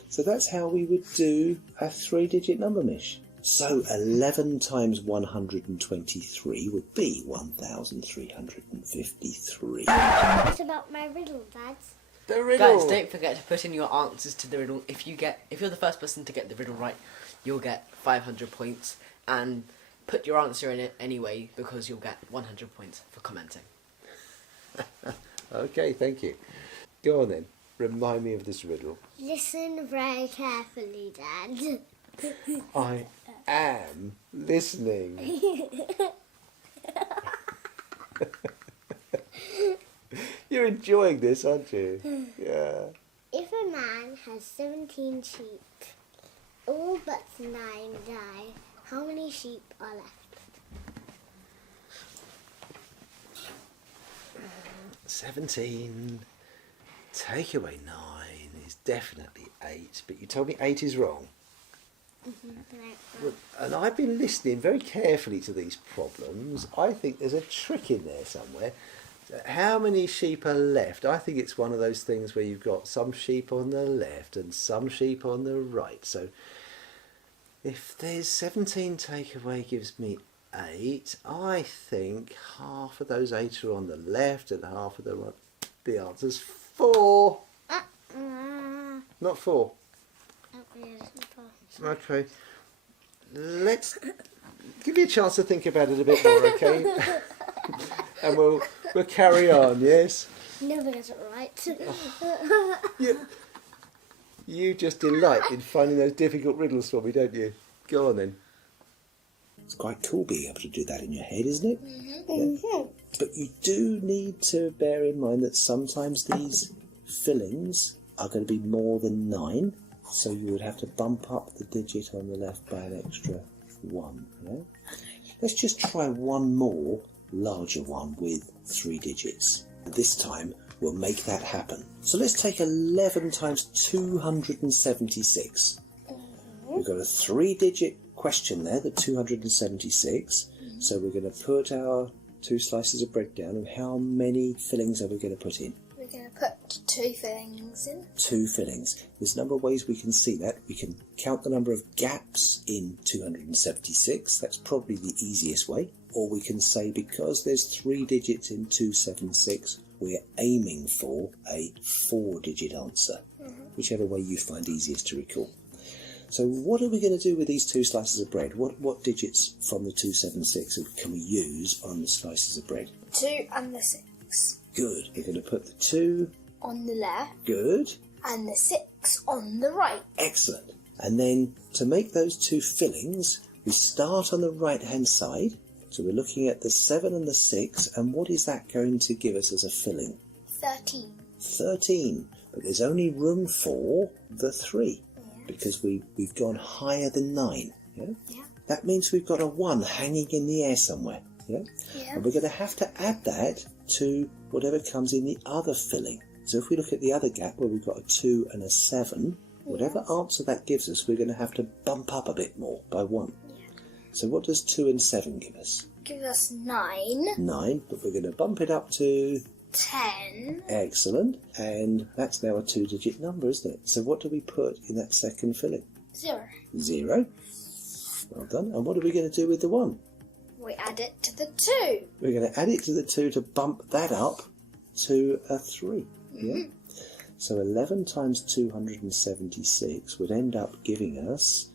So that's how we would do a 3-digit number, Mish. So 11 times 123 would be 1,353. What about my riddle, Dad? The riddle. Guys, don't forget to put in your answers to the riddle. If you're the first person to get the riddle right, you'll get 500 points. And put your answer in it anyway, because you'll get 100 points for commenting. Okay, thank you. Go on then. Remind me of this riddle. Listen very carefully, Dad. I am listening. You're enjoying this, aren't you? Yeah. If a man has 17 sheep, all but 9 die, how many sheep are left? 17. Take away 9 is definitely 8, but you told me 8 is wrong. Well, and I've been listening very carefully to these problems. I think there's a trick in there somewhere. How many sheep are left? I think it's one of those things where you've got some sheep on the left and some sheep on the right. So if there's 17 takeaway gives me 8, I think half of those 8 are on the left and half of them are... The answer's 4. Not 4. Okay. Let's give you a chance to think about it a bit more, okay? And we'll carry on, yes? Never get it right. You just delight in finding those difficult riddles for me, don't you? Go on then. It's quite cool being able to do that in your head, isn't it? Yeah. But you do need to bear in mind that sometimes these fillings are going to be more than 9, so you would have to bump up the digit on the left by an extra 1. Yeah? Let's just try one more larger one with 3 digits. This time we'll make that happen. So let's take 11 times 276. We've got a 3-digit question there, the 276. So we're going to put our 2 slices of bread down, and how many fillings are we going to put in? We're going to put 2 fillings in. 2 fillings. There's a number of ways we can see that. We can count the number of gaps in 276. That's probably the easiest way. Or we can say, because there's 3 digits in 276, we're aiming for a 4-digit answer. Whichever way you find easiest to recall. So what are we going to do with these 2 slices of bread? What digits from the 276 can we use on the slices of bread? 2 and the 6. Good. We're going to put the 2... on the left. Good. And the 6 on the right. Excellent. And then to make those 2 fillings, we start on the right-hand side. So we're looking at the 7 and the 6, and what is that going to give us as a filling? 13. 13. But there's only room for the 3. Because we've gone higher than 9. Yeah? Yeah. That means we've got a 1 hanging in the air somewhere. Yeah? Yeah. And we're going to have to add that to whatever comes in the other filling. So if we look at the other gap where we've got a 2 and a 7, whatever answer that gives us, we're going to have to bump up a bit more by 1. Yeah. So what does 2 and 7 give us? Give us 9. 9, but we're going to bump it up to... 10. Excellent. And that's now a 2-digit number, isn't it? So what do we put in that second filling? 0. 0. Well done. And what are we going to do with the 1? We add it to the 2. We're going to add it to the 2 to bump that up to a 3. Yeah. So 11 times 276 would end up giving us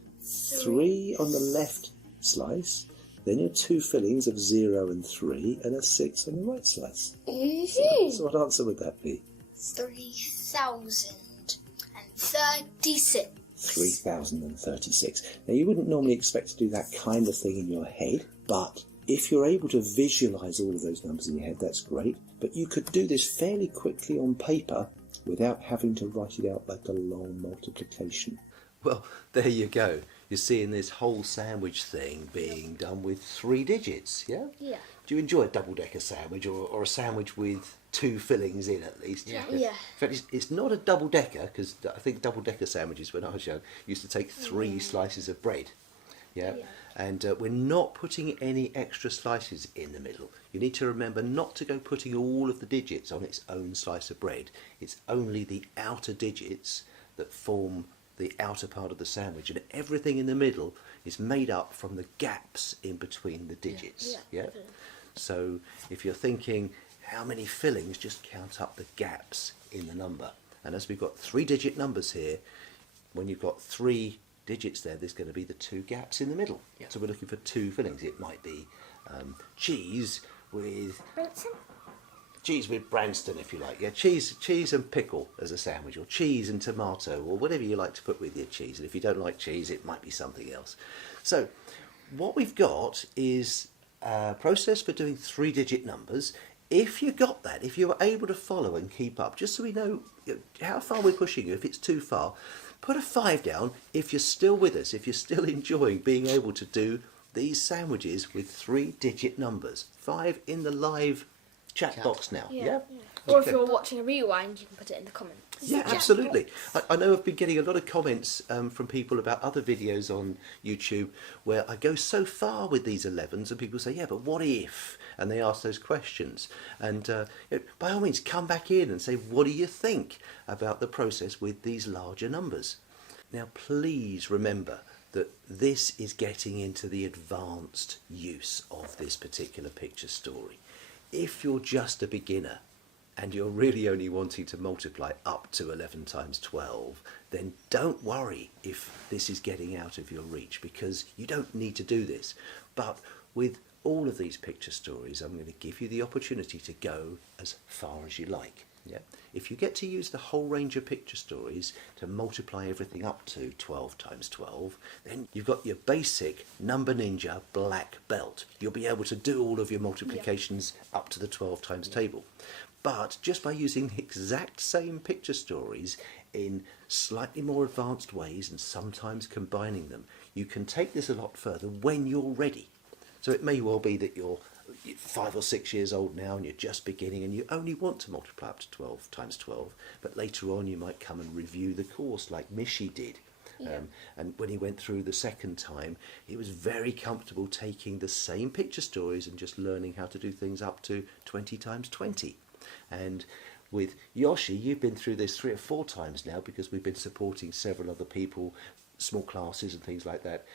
3 on the left slice, then your 2 fillings of 0 and 3, and a 6 on the right slice. So what answer would that be? 3,036. 3,036. Now you wouldn't normally expect to do that kind of thing in your head, but if you're able to visualise all of those numbers in your head, that's great. But you could do this fairly quickly on paper without having to write it out like a long multiplication. Well, there you go. You're seeing this whole sandwich thing being done with 3 digits, yeah? Yeah. Do you enjoy a double-decker sandwich or a sandwich with 2 fillings in at least? Yeah. Yeah. In fact, it's not a double-decker, because I think double-decker sandwiches, when I was young, used to take 3 slices of bread. Yeah? And we're not putting any extra slices in the middle. You need to remember not to go putting all of the digits on its own slice of bread. It's only the outer digits that form the outer part of the sandwich, and everything in the middle is made up from the gaps in between the digits. Yeah. So if you're thinking how many fillings, just count up the gaps in the number. And as we've got 3-digit numbers here, when you've got 3 digits there's going to be the 2 gaps in the middle. Yeah. So we're looking for 2 fillings. It might be cheese with Branston, if you like. Yeah, cheese and pickle as a sandwich, or cheese and tomato, or whatever you like to put with your cheese. And if you don't like cheese, it might be something else. So what we've got is a process for doing 3-digit numbers. if you got that, if you were able to follow and keep up, just so we know how far we're pushing you, if it's too far, put a 5 down if you're still with us, if you're still enjoying being able to do these sandwiches with 3-digit numbers. 5 in the live chat box now. Yeah. Or if Okay. you're watching a rewind, you can put it in the comments. Yeah, absolutely. I know I've been getting a lot of comments from people about other videos on YouTube where I go so far with these 11s and people say, yeah, but what if? And they ask those questions. And by all means, come back in and say, what do you think about the process with these larger numbers? Now, please remember that this is getting into the advanced use of this particular picture story. If you're just a beginner, and you're really only wanting to multiply up to 11 times 12, then don't worry if this is getting out of your reach, because you don't need to do this. But with all of these picture stories, I'm going to give you the opportunity to go as far as you like. Yeah? If you get to use the whole range of picture stories to multiply everything up to 12 times 12, then you've got your basic Number Ninja black belt. You'll be able to do all of your multiplications up to the 12 times table. But just by using the exact same picture stories in slightly more advanced ways and sometimes combining them, you can take this a lot further when you're ready. So it may well be that you're 5 or 6 years old now and you're just beginning and you only want to multiply up to 12 times 12, but later on you might come and review the course like Mishi did. And when he went through the second time, he was very comfortable taking the same picture stories and just learning how to do things up to 20 times 20. And with Yoshi, you've been through this 3 or 4 times now because we've been supporting several other people, small classes and things like that.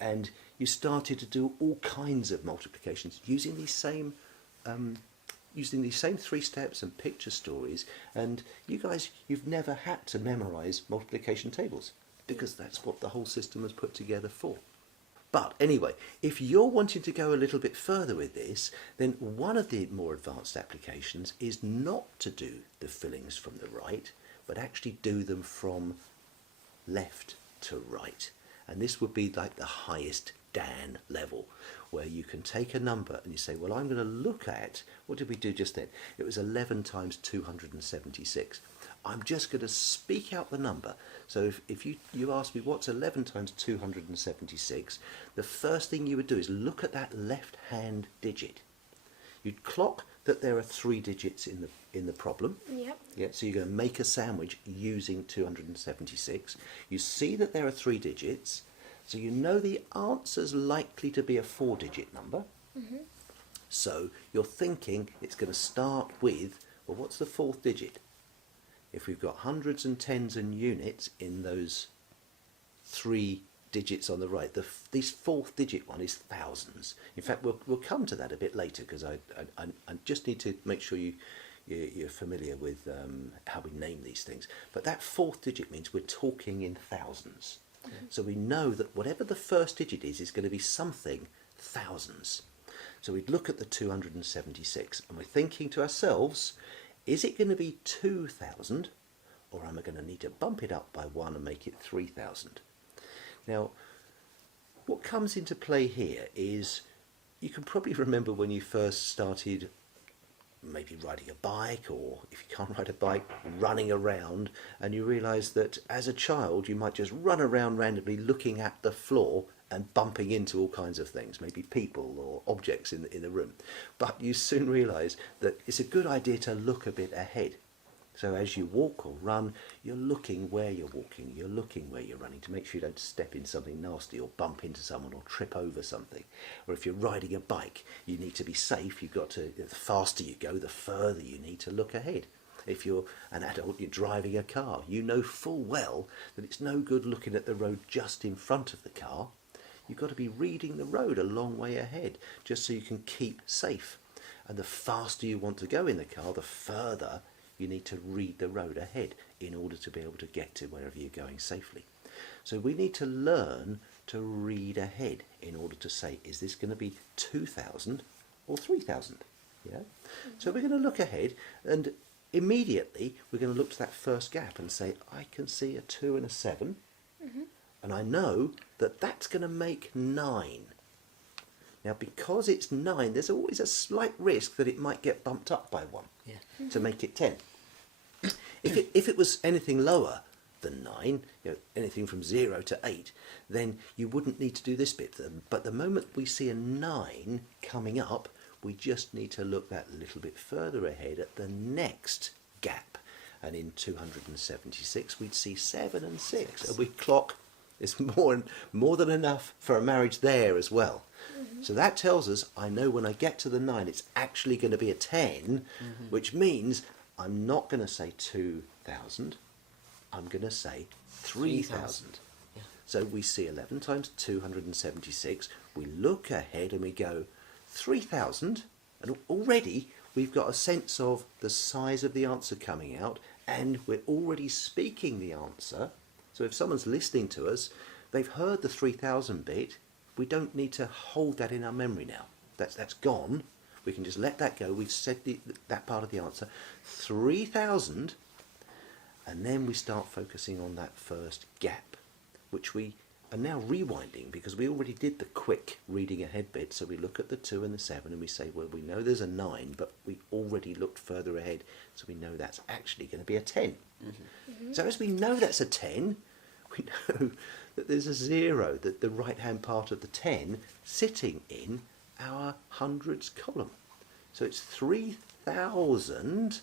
And you started to do all kinds of multiplications using these same 3 steps and picture stories. And you guys, you've never had to memorize multiplication tables because that's what the whole system was put together for. But anyway, if you're wanting to go a little bit further with this, then one of the more advanced applications is not to do the fillings from the right, but actually do them from left to right. And this would be like the highest Dan level, where you can take a number and you say, well, I'm going to look at, what did we do just then? It was 11 times 276. I'm just going to speak out the number. So if you ask me what's 11 times 276, the first thing you would do is look at that left hand digit. You'd clock that there are 3 digits in the problem. Yep. Yeah, so you're going to make a sandwich using 276. You see that there are 3 digits, so you know the answer's likely to be a 4-digit number. Mm-hmm. So you're thinking it's going to start with, well, what's the 4th digit? If we've got hundreds and tens and units in those 3 digits on the right, this 4th digit one is thousands. In fact, we'll come to that a bit later because I just need to make sure you're familiar with how we name these things. But that 4th digit means we're talking in thousands. Mm-hmm. So we know that whatever the first digit is going to be something thousands. So we'd look at the 276 and we're thinking to ourselves, is it going to be 2,000 or am I going to need to bump it up by 1 and make it 3,000? Now, what comes into play here is you can probably remember when you first started maybe riding a bike, or if you can't ride a bike, running around, and you realise that as a child you might just run around randomly looking at the floor and bumping into all kinds of things, maybe people or objects in the room. But you soon realise that it's a good idea to look a bit ahead. So as you walk or run, you're looking where you're walking, you're looking where you're running to make sure you don't step in something nasty or bump into someone or trip over something. Or if you're riding a bike, you need to be safe. You've got to, the faster you go, the further you need to look ahead. If you're an adult, you're driving a car, you know full well that it's no good looking at the road just in front of the car. You've got to be reading the road a long way ahead just so you can keep safe. And the faster you want to go in the car, the further you need to read the road ahead in order to be able to get to wherever you're going safely. So we need to learn to read ahead in order to say, is this going to be 2,000 or 3,000? Yeah. Mm-hmm. So we're going to look ahead, and immediately we're going to look to that first gap and say, I can see a 2 and a 7, mm-hmm. and I know that that's going to make 9. Now, because it's 9, there's always a slight risk that it might get bumped up by 1 to make it 10. If it was anything lower than 9, anything from 0 to 8, then you wouldn't need to do this bit. But the moment we see a 9 coming up, we just need to look that little bit further ahead at the next gap. And in 276, we'd see 7 and 6. And we clock, it's more than enough for a marriage there as well. So that tells us, I know when I get to the 9, it's actually going to be a 10, which means I'm not going to say 2,000, I'm going to say 3,000. Yeah. So we see 11 times 276, we look ahead and we go 3,000, and already we've got a sense of the size of the answer coming out, and we're already speaking the answer. So if someone's listening to us, they've heard the 3,000 bit, we don't need to hold that in our memory now. That's gone. We can just let that go. We've said that part of the answer. 3,000, and then we start focusing on that first gap, which we are now rewinding because we already did the quick reading ahead bit. So we look at the 2 and the 7 and we say, well, we know there's a 9, but we already looked further ahead, so we know that's actually going to be a 10. So as we know that's a 10, we know that there's a 0, that the right-hand part of the 10 sitting in our hundreds column. So it's 3,000.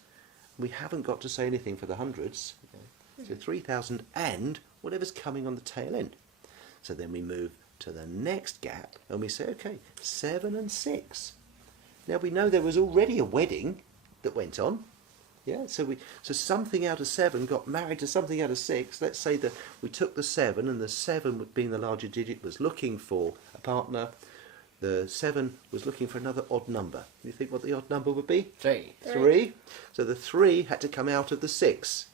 We haven't got to say anything for the hundreds. So 3,000 and whatever's coming on the tail end. So then we move to the next gap and we say, okay, 7 and 6. Now we know there was already a wedding that went on. Yeah, so something out of 7 got married to something out of 6. Let's say that we took the 7, and the 7 being the larger digit was looking for a partner. The 7 was looking for another odd number. You think what the odd number would be? 3. 3. So the 3 had to come out of the 6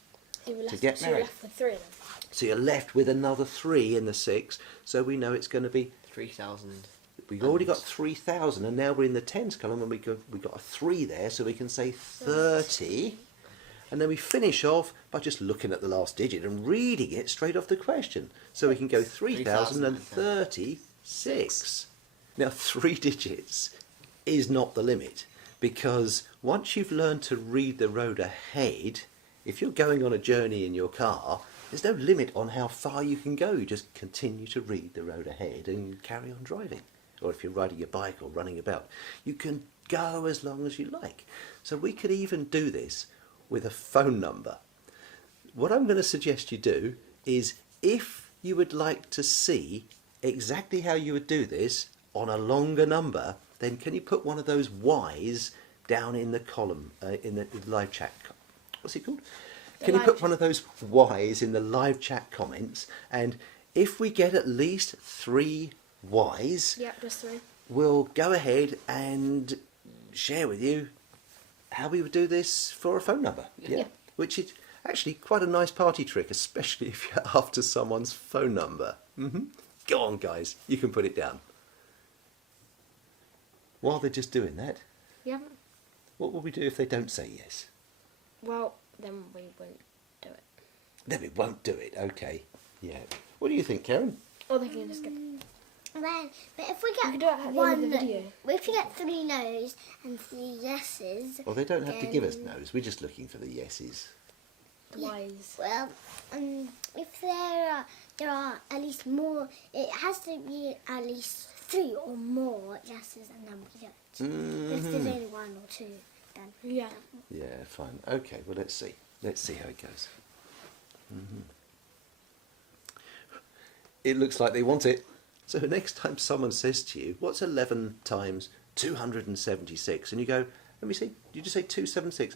to get married. You're left with 3 then. So you're left with another 3 in the 6. So we know it's going to be 3,000. We've already got 3,000, and now we're in the tens column, and we've got a 3 there, so we can say 30. And then we finish off by just looking at the last digit and reading it straight off the question. So we can go 3,036. Now, 3 digits is not the limit, because once you've learned to read the road ahead, if you're going on a journey in your car, there's no limit on how far you can go. You just continue to read the road ahead and carry on driving. Or if you're riding your bike or running about, you can go as long as you like. So we could even do this with a phone number. What I'm going to suggest you do is, if you would like to see exactly how you would do this on a longer number, then can you put one of those Y's down in the column, in the live chat? What's it called? Can you put one of those Y's in the live chat comments? And if we get at least 3 Y's, Yeah, just 3. we'll go ahead and share with you how we would do this for a phone number. Yeah. Which is actually quite a nice party trick, especially if you're after someone's phone number. Go on, guys, you can put it down. While they're just doing that, Yeah. what will we do if they don't say yes? Well, then we won't do it. Then we won't do it, okay. Yeah. What do you think, Karen? Or they can just go. Then, but if we You can get do it at the end of the video. if we get 3 no's and 3 yeses, Well, they don't have to give us no's. We're just looking for the yeses. The Y's. well, if there are at least more, it has to be at least 3 or more yeses, and then we don't. If there's only 1 or 2, then Yeah. Yeah, fine. Okay, well, let's see. Let's see how it goes. It looks like they want it. So next time someone says to you, what's 11 times 276? And you go, let me see, did you say 276?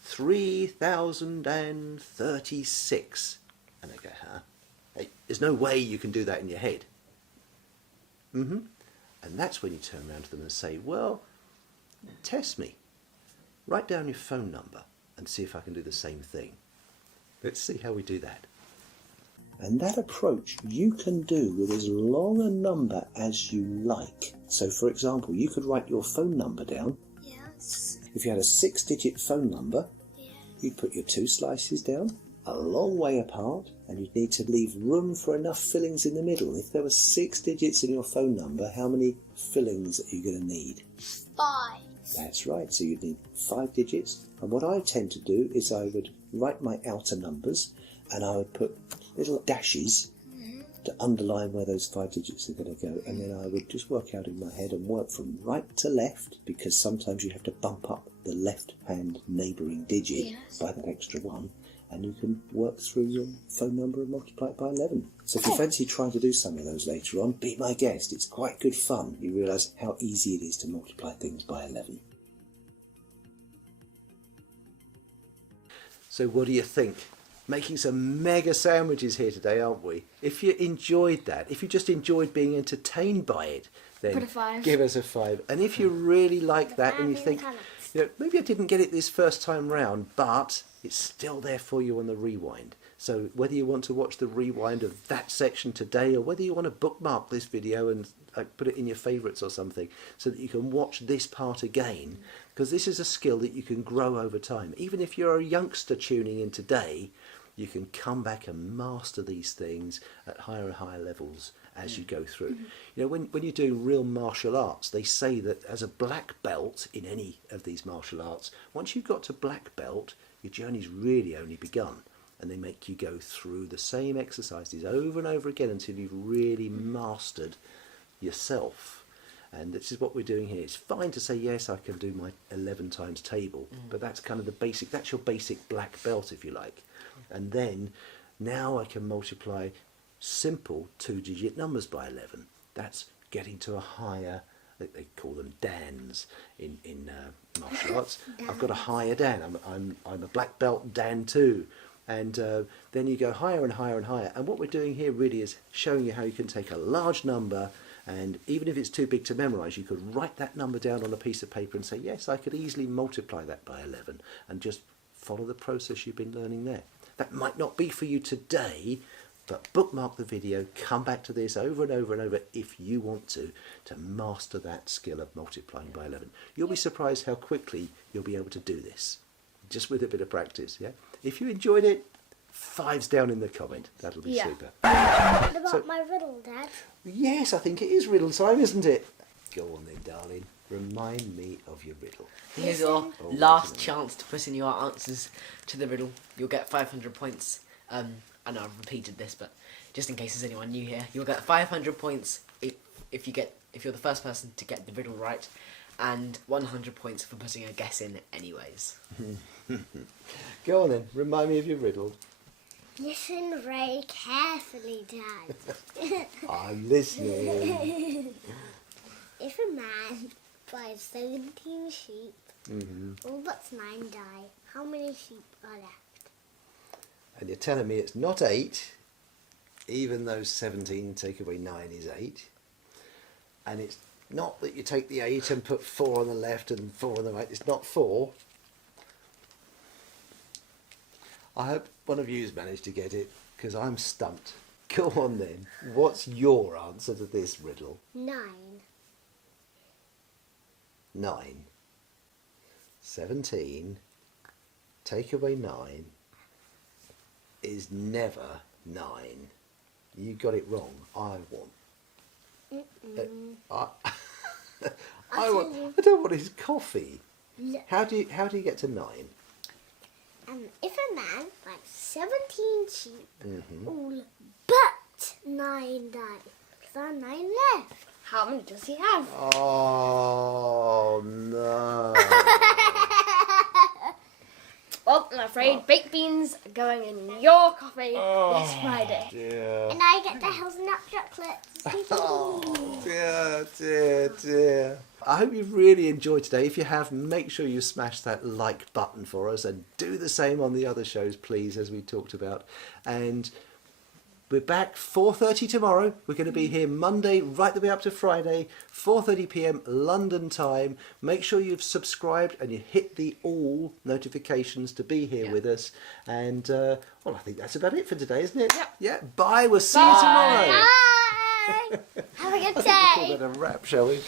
3,036. And they go, huh? Hey, there's no way you can do that in your head. And that's when you turn around to them and say, well, test me. Write down your phone number and see if I can do the same thing. Let's see how we do that. And that approach you can do with as long a number as you like. So, for example, you could write your phone number down. Yes. If you had a 6-digit phone number, Yes. you'd put your 2 slices down, a long way apart, and you'd need to leave room for enough fillings in the middle. If there were 6 digits in your phone number, how many fillings are you going to need? 5. That's right, so you'd need 5 digits. And what I tend to do is I would write my outer numbers, and I would put little dashes to underline where those 5 digits are going to go, and then I would just work out in my head and work from right to left, because sometimes you have to bump up the left hand neighbouring digit by that extra one, and you can work through your phone number and multiply it by 11. So if you fancy trying to do some of those later on, be my guest. It's quite good fun. You realise how easy it is to multiply things by 11. So what do you think? Making some mega sandwiches here today, aren't we? If you enjoyed that, if you just enjoyed being entertained by it, then Put a 5. give us a 5. And if you really like that and you think, you know, maybe I didn't get it this first time round, but it's still there for you on the rewind. So whether you want to watch the rewind of that section today, or whether you want to bookmark this video and put it in your favourites or something, so that you can watch this part again, because this is a skill that you can grow over time. Even if you're a youngster tuning in today, you can come back and master these things at higher and higher levels as you go through. You know, when you're doing real martial arts, they say that as a black belt in any of these martial arts, once you've got to black belt, your journey's really only begun. And they make you go through the same exercises over and over again until you've really mastered yourself. And this is what we're doing here. It's fine to say, yes, I can do my 11 times table, but that's kind of the basic, that's your basic black belt, if you like. And then, now I can multiply simple 2-digit numbers by 11. That's getting to a higher, they call them dans in martial arts. I've got a higher dan. I'm a black belt dan 2. And then you go higher and higher and higher. And what we're doing here really is showing you how you can take a large number, and even if it's too big to memorise, you could write that number down on a piece of paper and say, yes, I could easily multiply that by 11, and just follow the process you've been learning there. That might not be for you today, but bookmark the video, come back to this over and over and over if you want to master that skill of multiplying by 11. You'll be surprised how quickly you'll be able to do this, just with a bit of practice. Yeah. If you enjoyed it, 5s down in the comment. That'll be super. What about my riddle, Dad? Yes, I think it is riddle time, isn't it? Go on then, darling. Remind me of your riddle. Here's your last chance to put in your answers to the riddle. You'll get 500 points. I know I've repeated this, but just in case there's anyone new here, you'll get 500 points if you're the first person to get the riddle right, and 100 points for putting a guess in anyways. Go on then, remind me of your riddle. Listen very carefully, Dad. I'm listening. If a man buys 17 sheep, all but 9 die, how many sheep are left? And you're telling me it's not 8, even though 17 take away 9 is 8. And it's not that you take the 8 and put 4 on the left and 4 on the right. It's not 4. I hope one of you's managed to get it, because I'm stumped. Go on then. What's your answer to this riddle? 9. 9. 17. Take away 9 is never 9. You got it wrong. I want. I don't want his coffee. How do you get to 9? If a man buys 17 sheep, all but 9 die, because there are 9 left. How many does he have? Oh no. Well, I'm afraid baked beans are going in your coffee this Friday. Dear. And I get the hazelnut chocolates. Oh dear, dear, dear. I hope you've really enjoyed today. If you have, make sure you smash that like button for us, and do the same on the other shows, please, as we talked about. And we're back 4:30 tomorrow. We're going to be here Monday right the way up to Friday, 4:30 p.m. London time. Make sure you've subscribed and you hit the all notifications to be here with us. And well, I think that's about it for today, isn't it? Yep. Yeah. Bye. We'll see you tomorrow. Bye! Have a good I think day. we'll call that a wrap, shall we?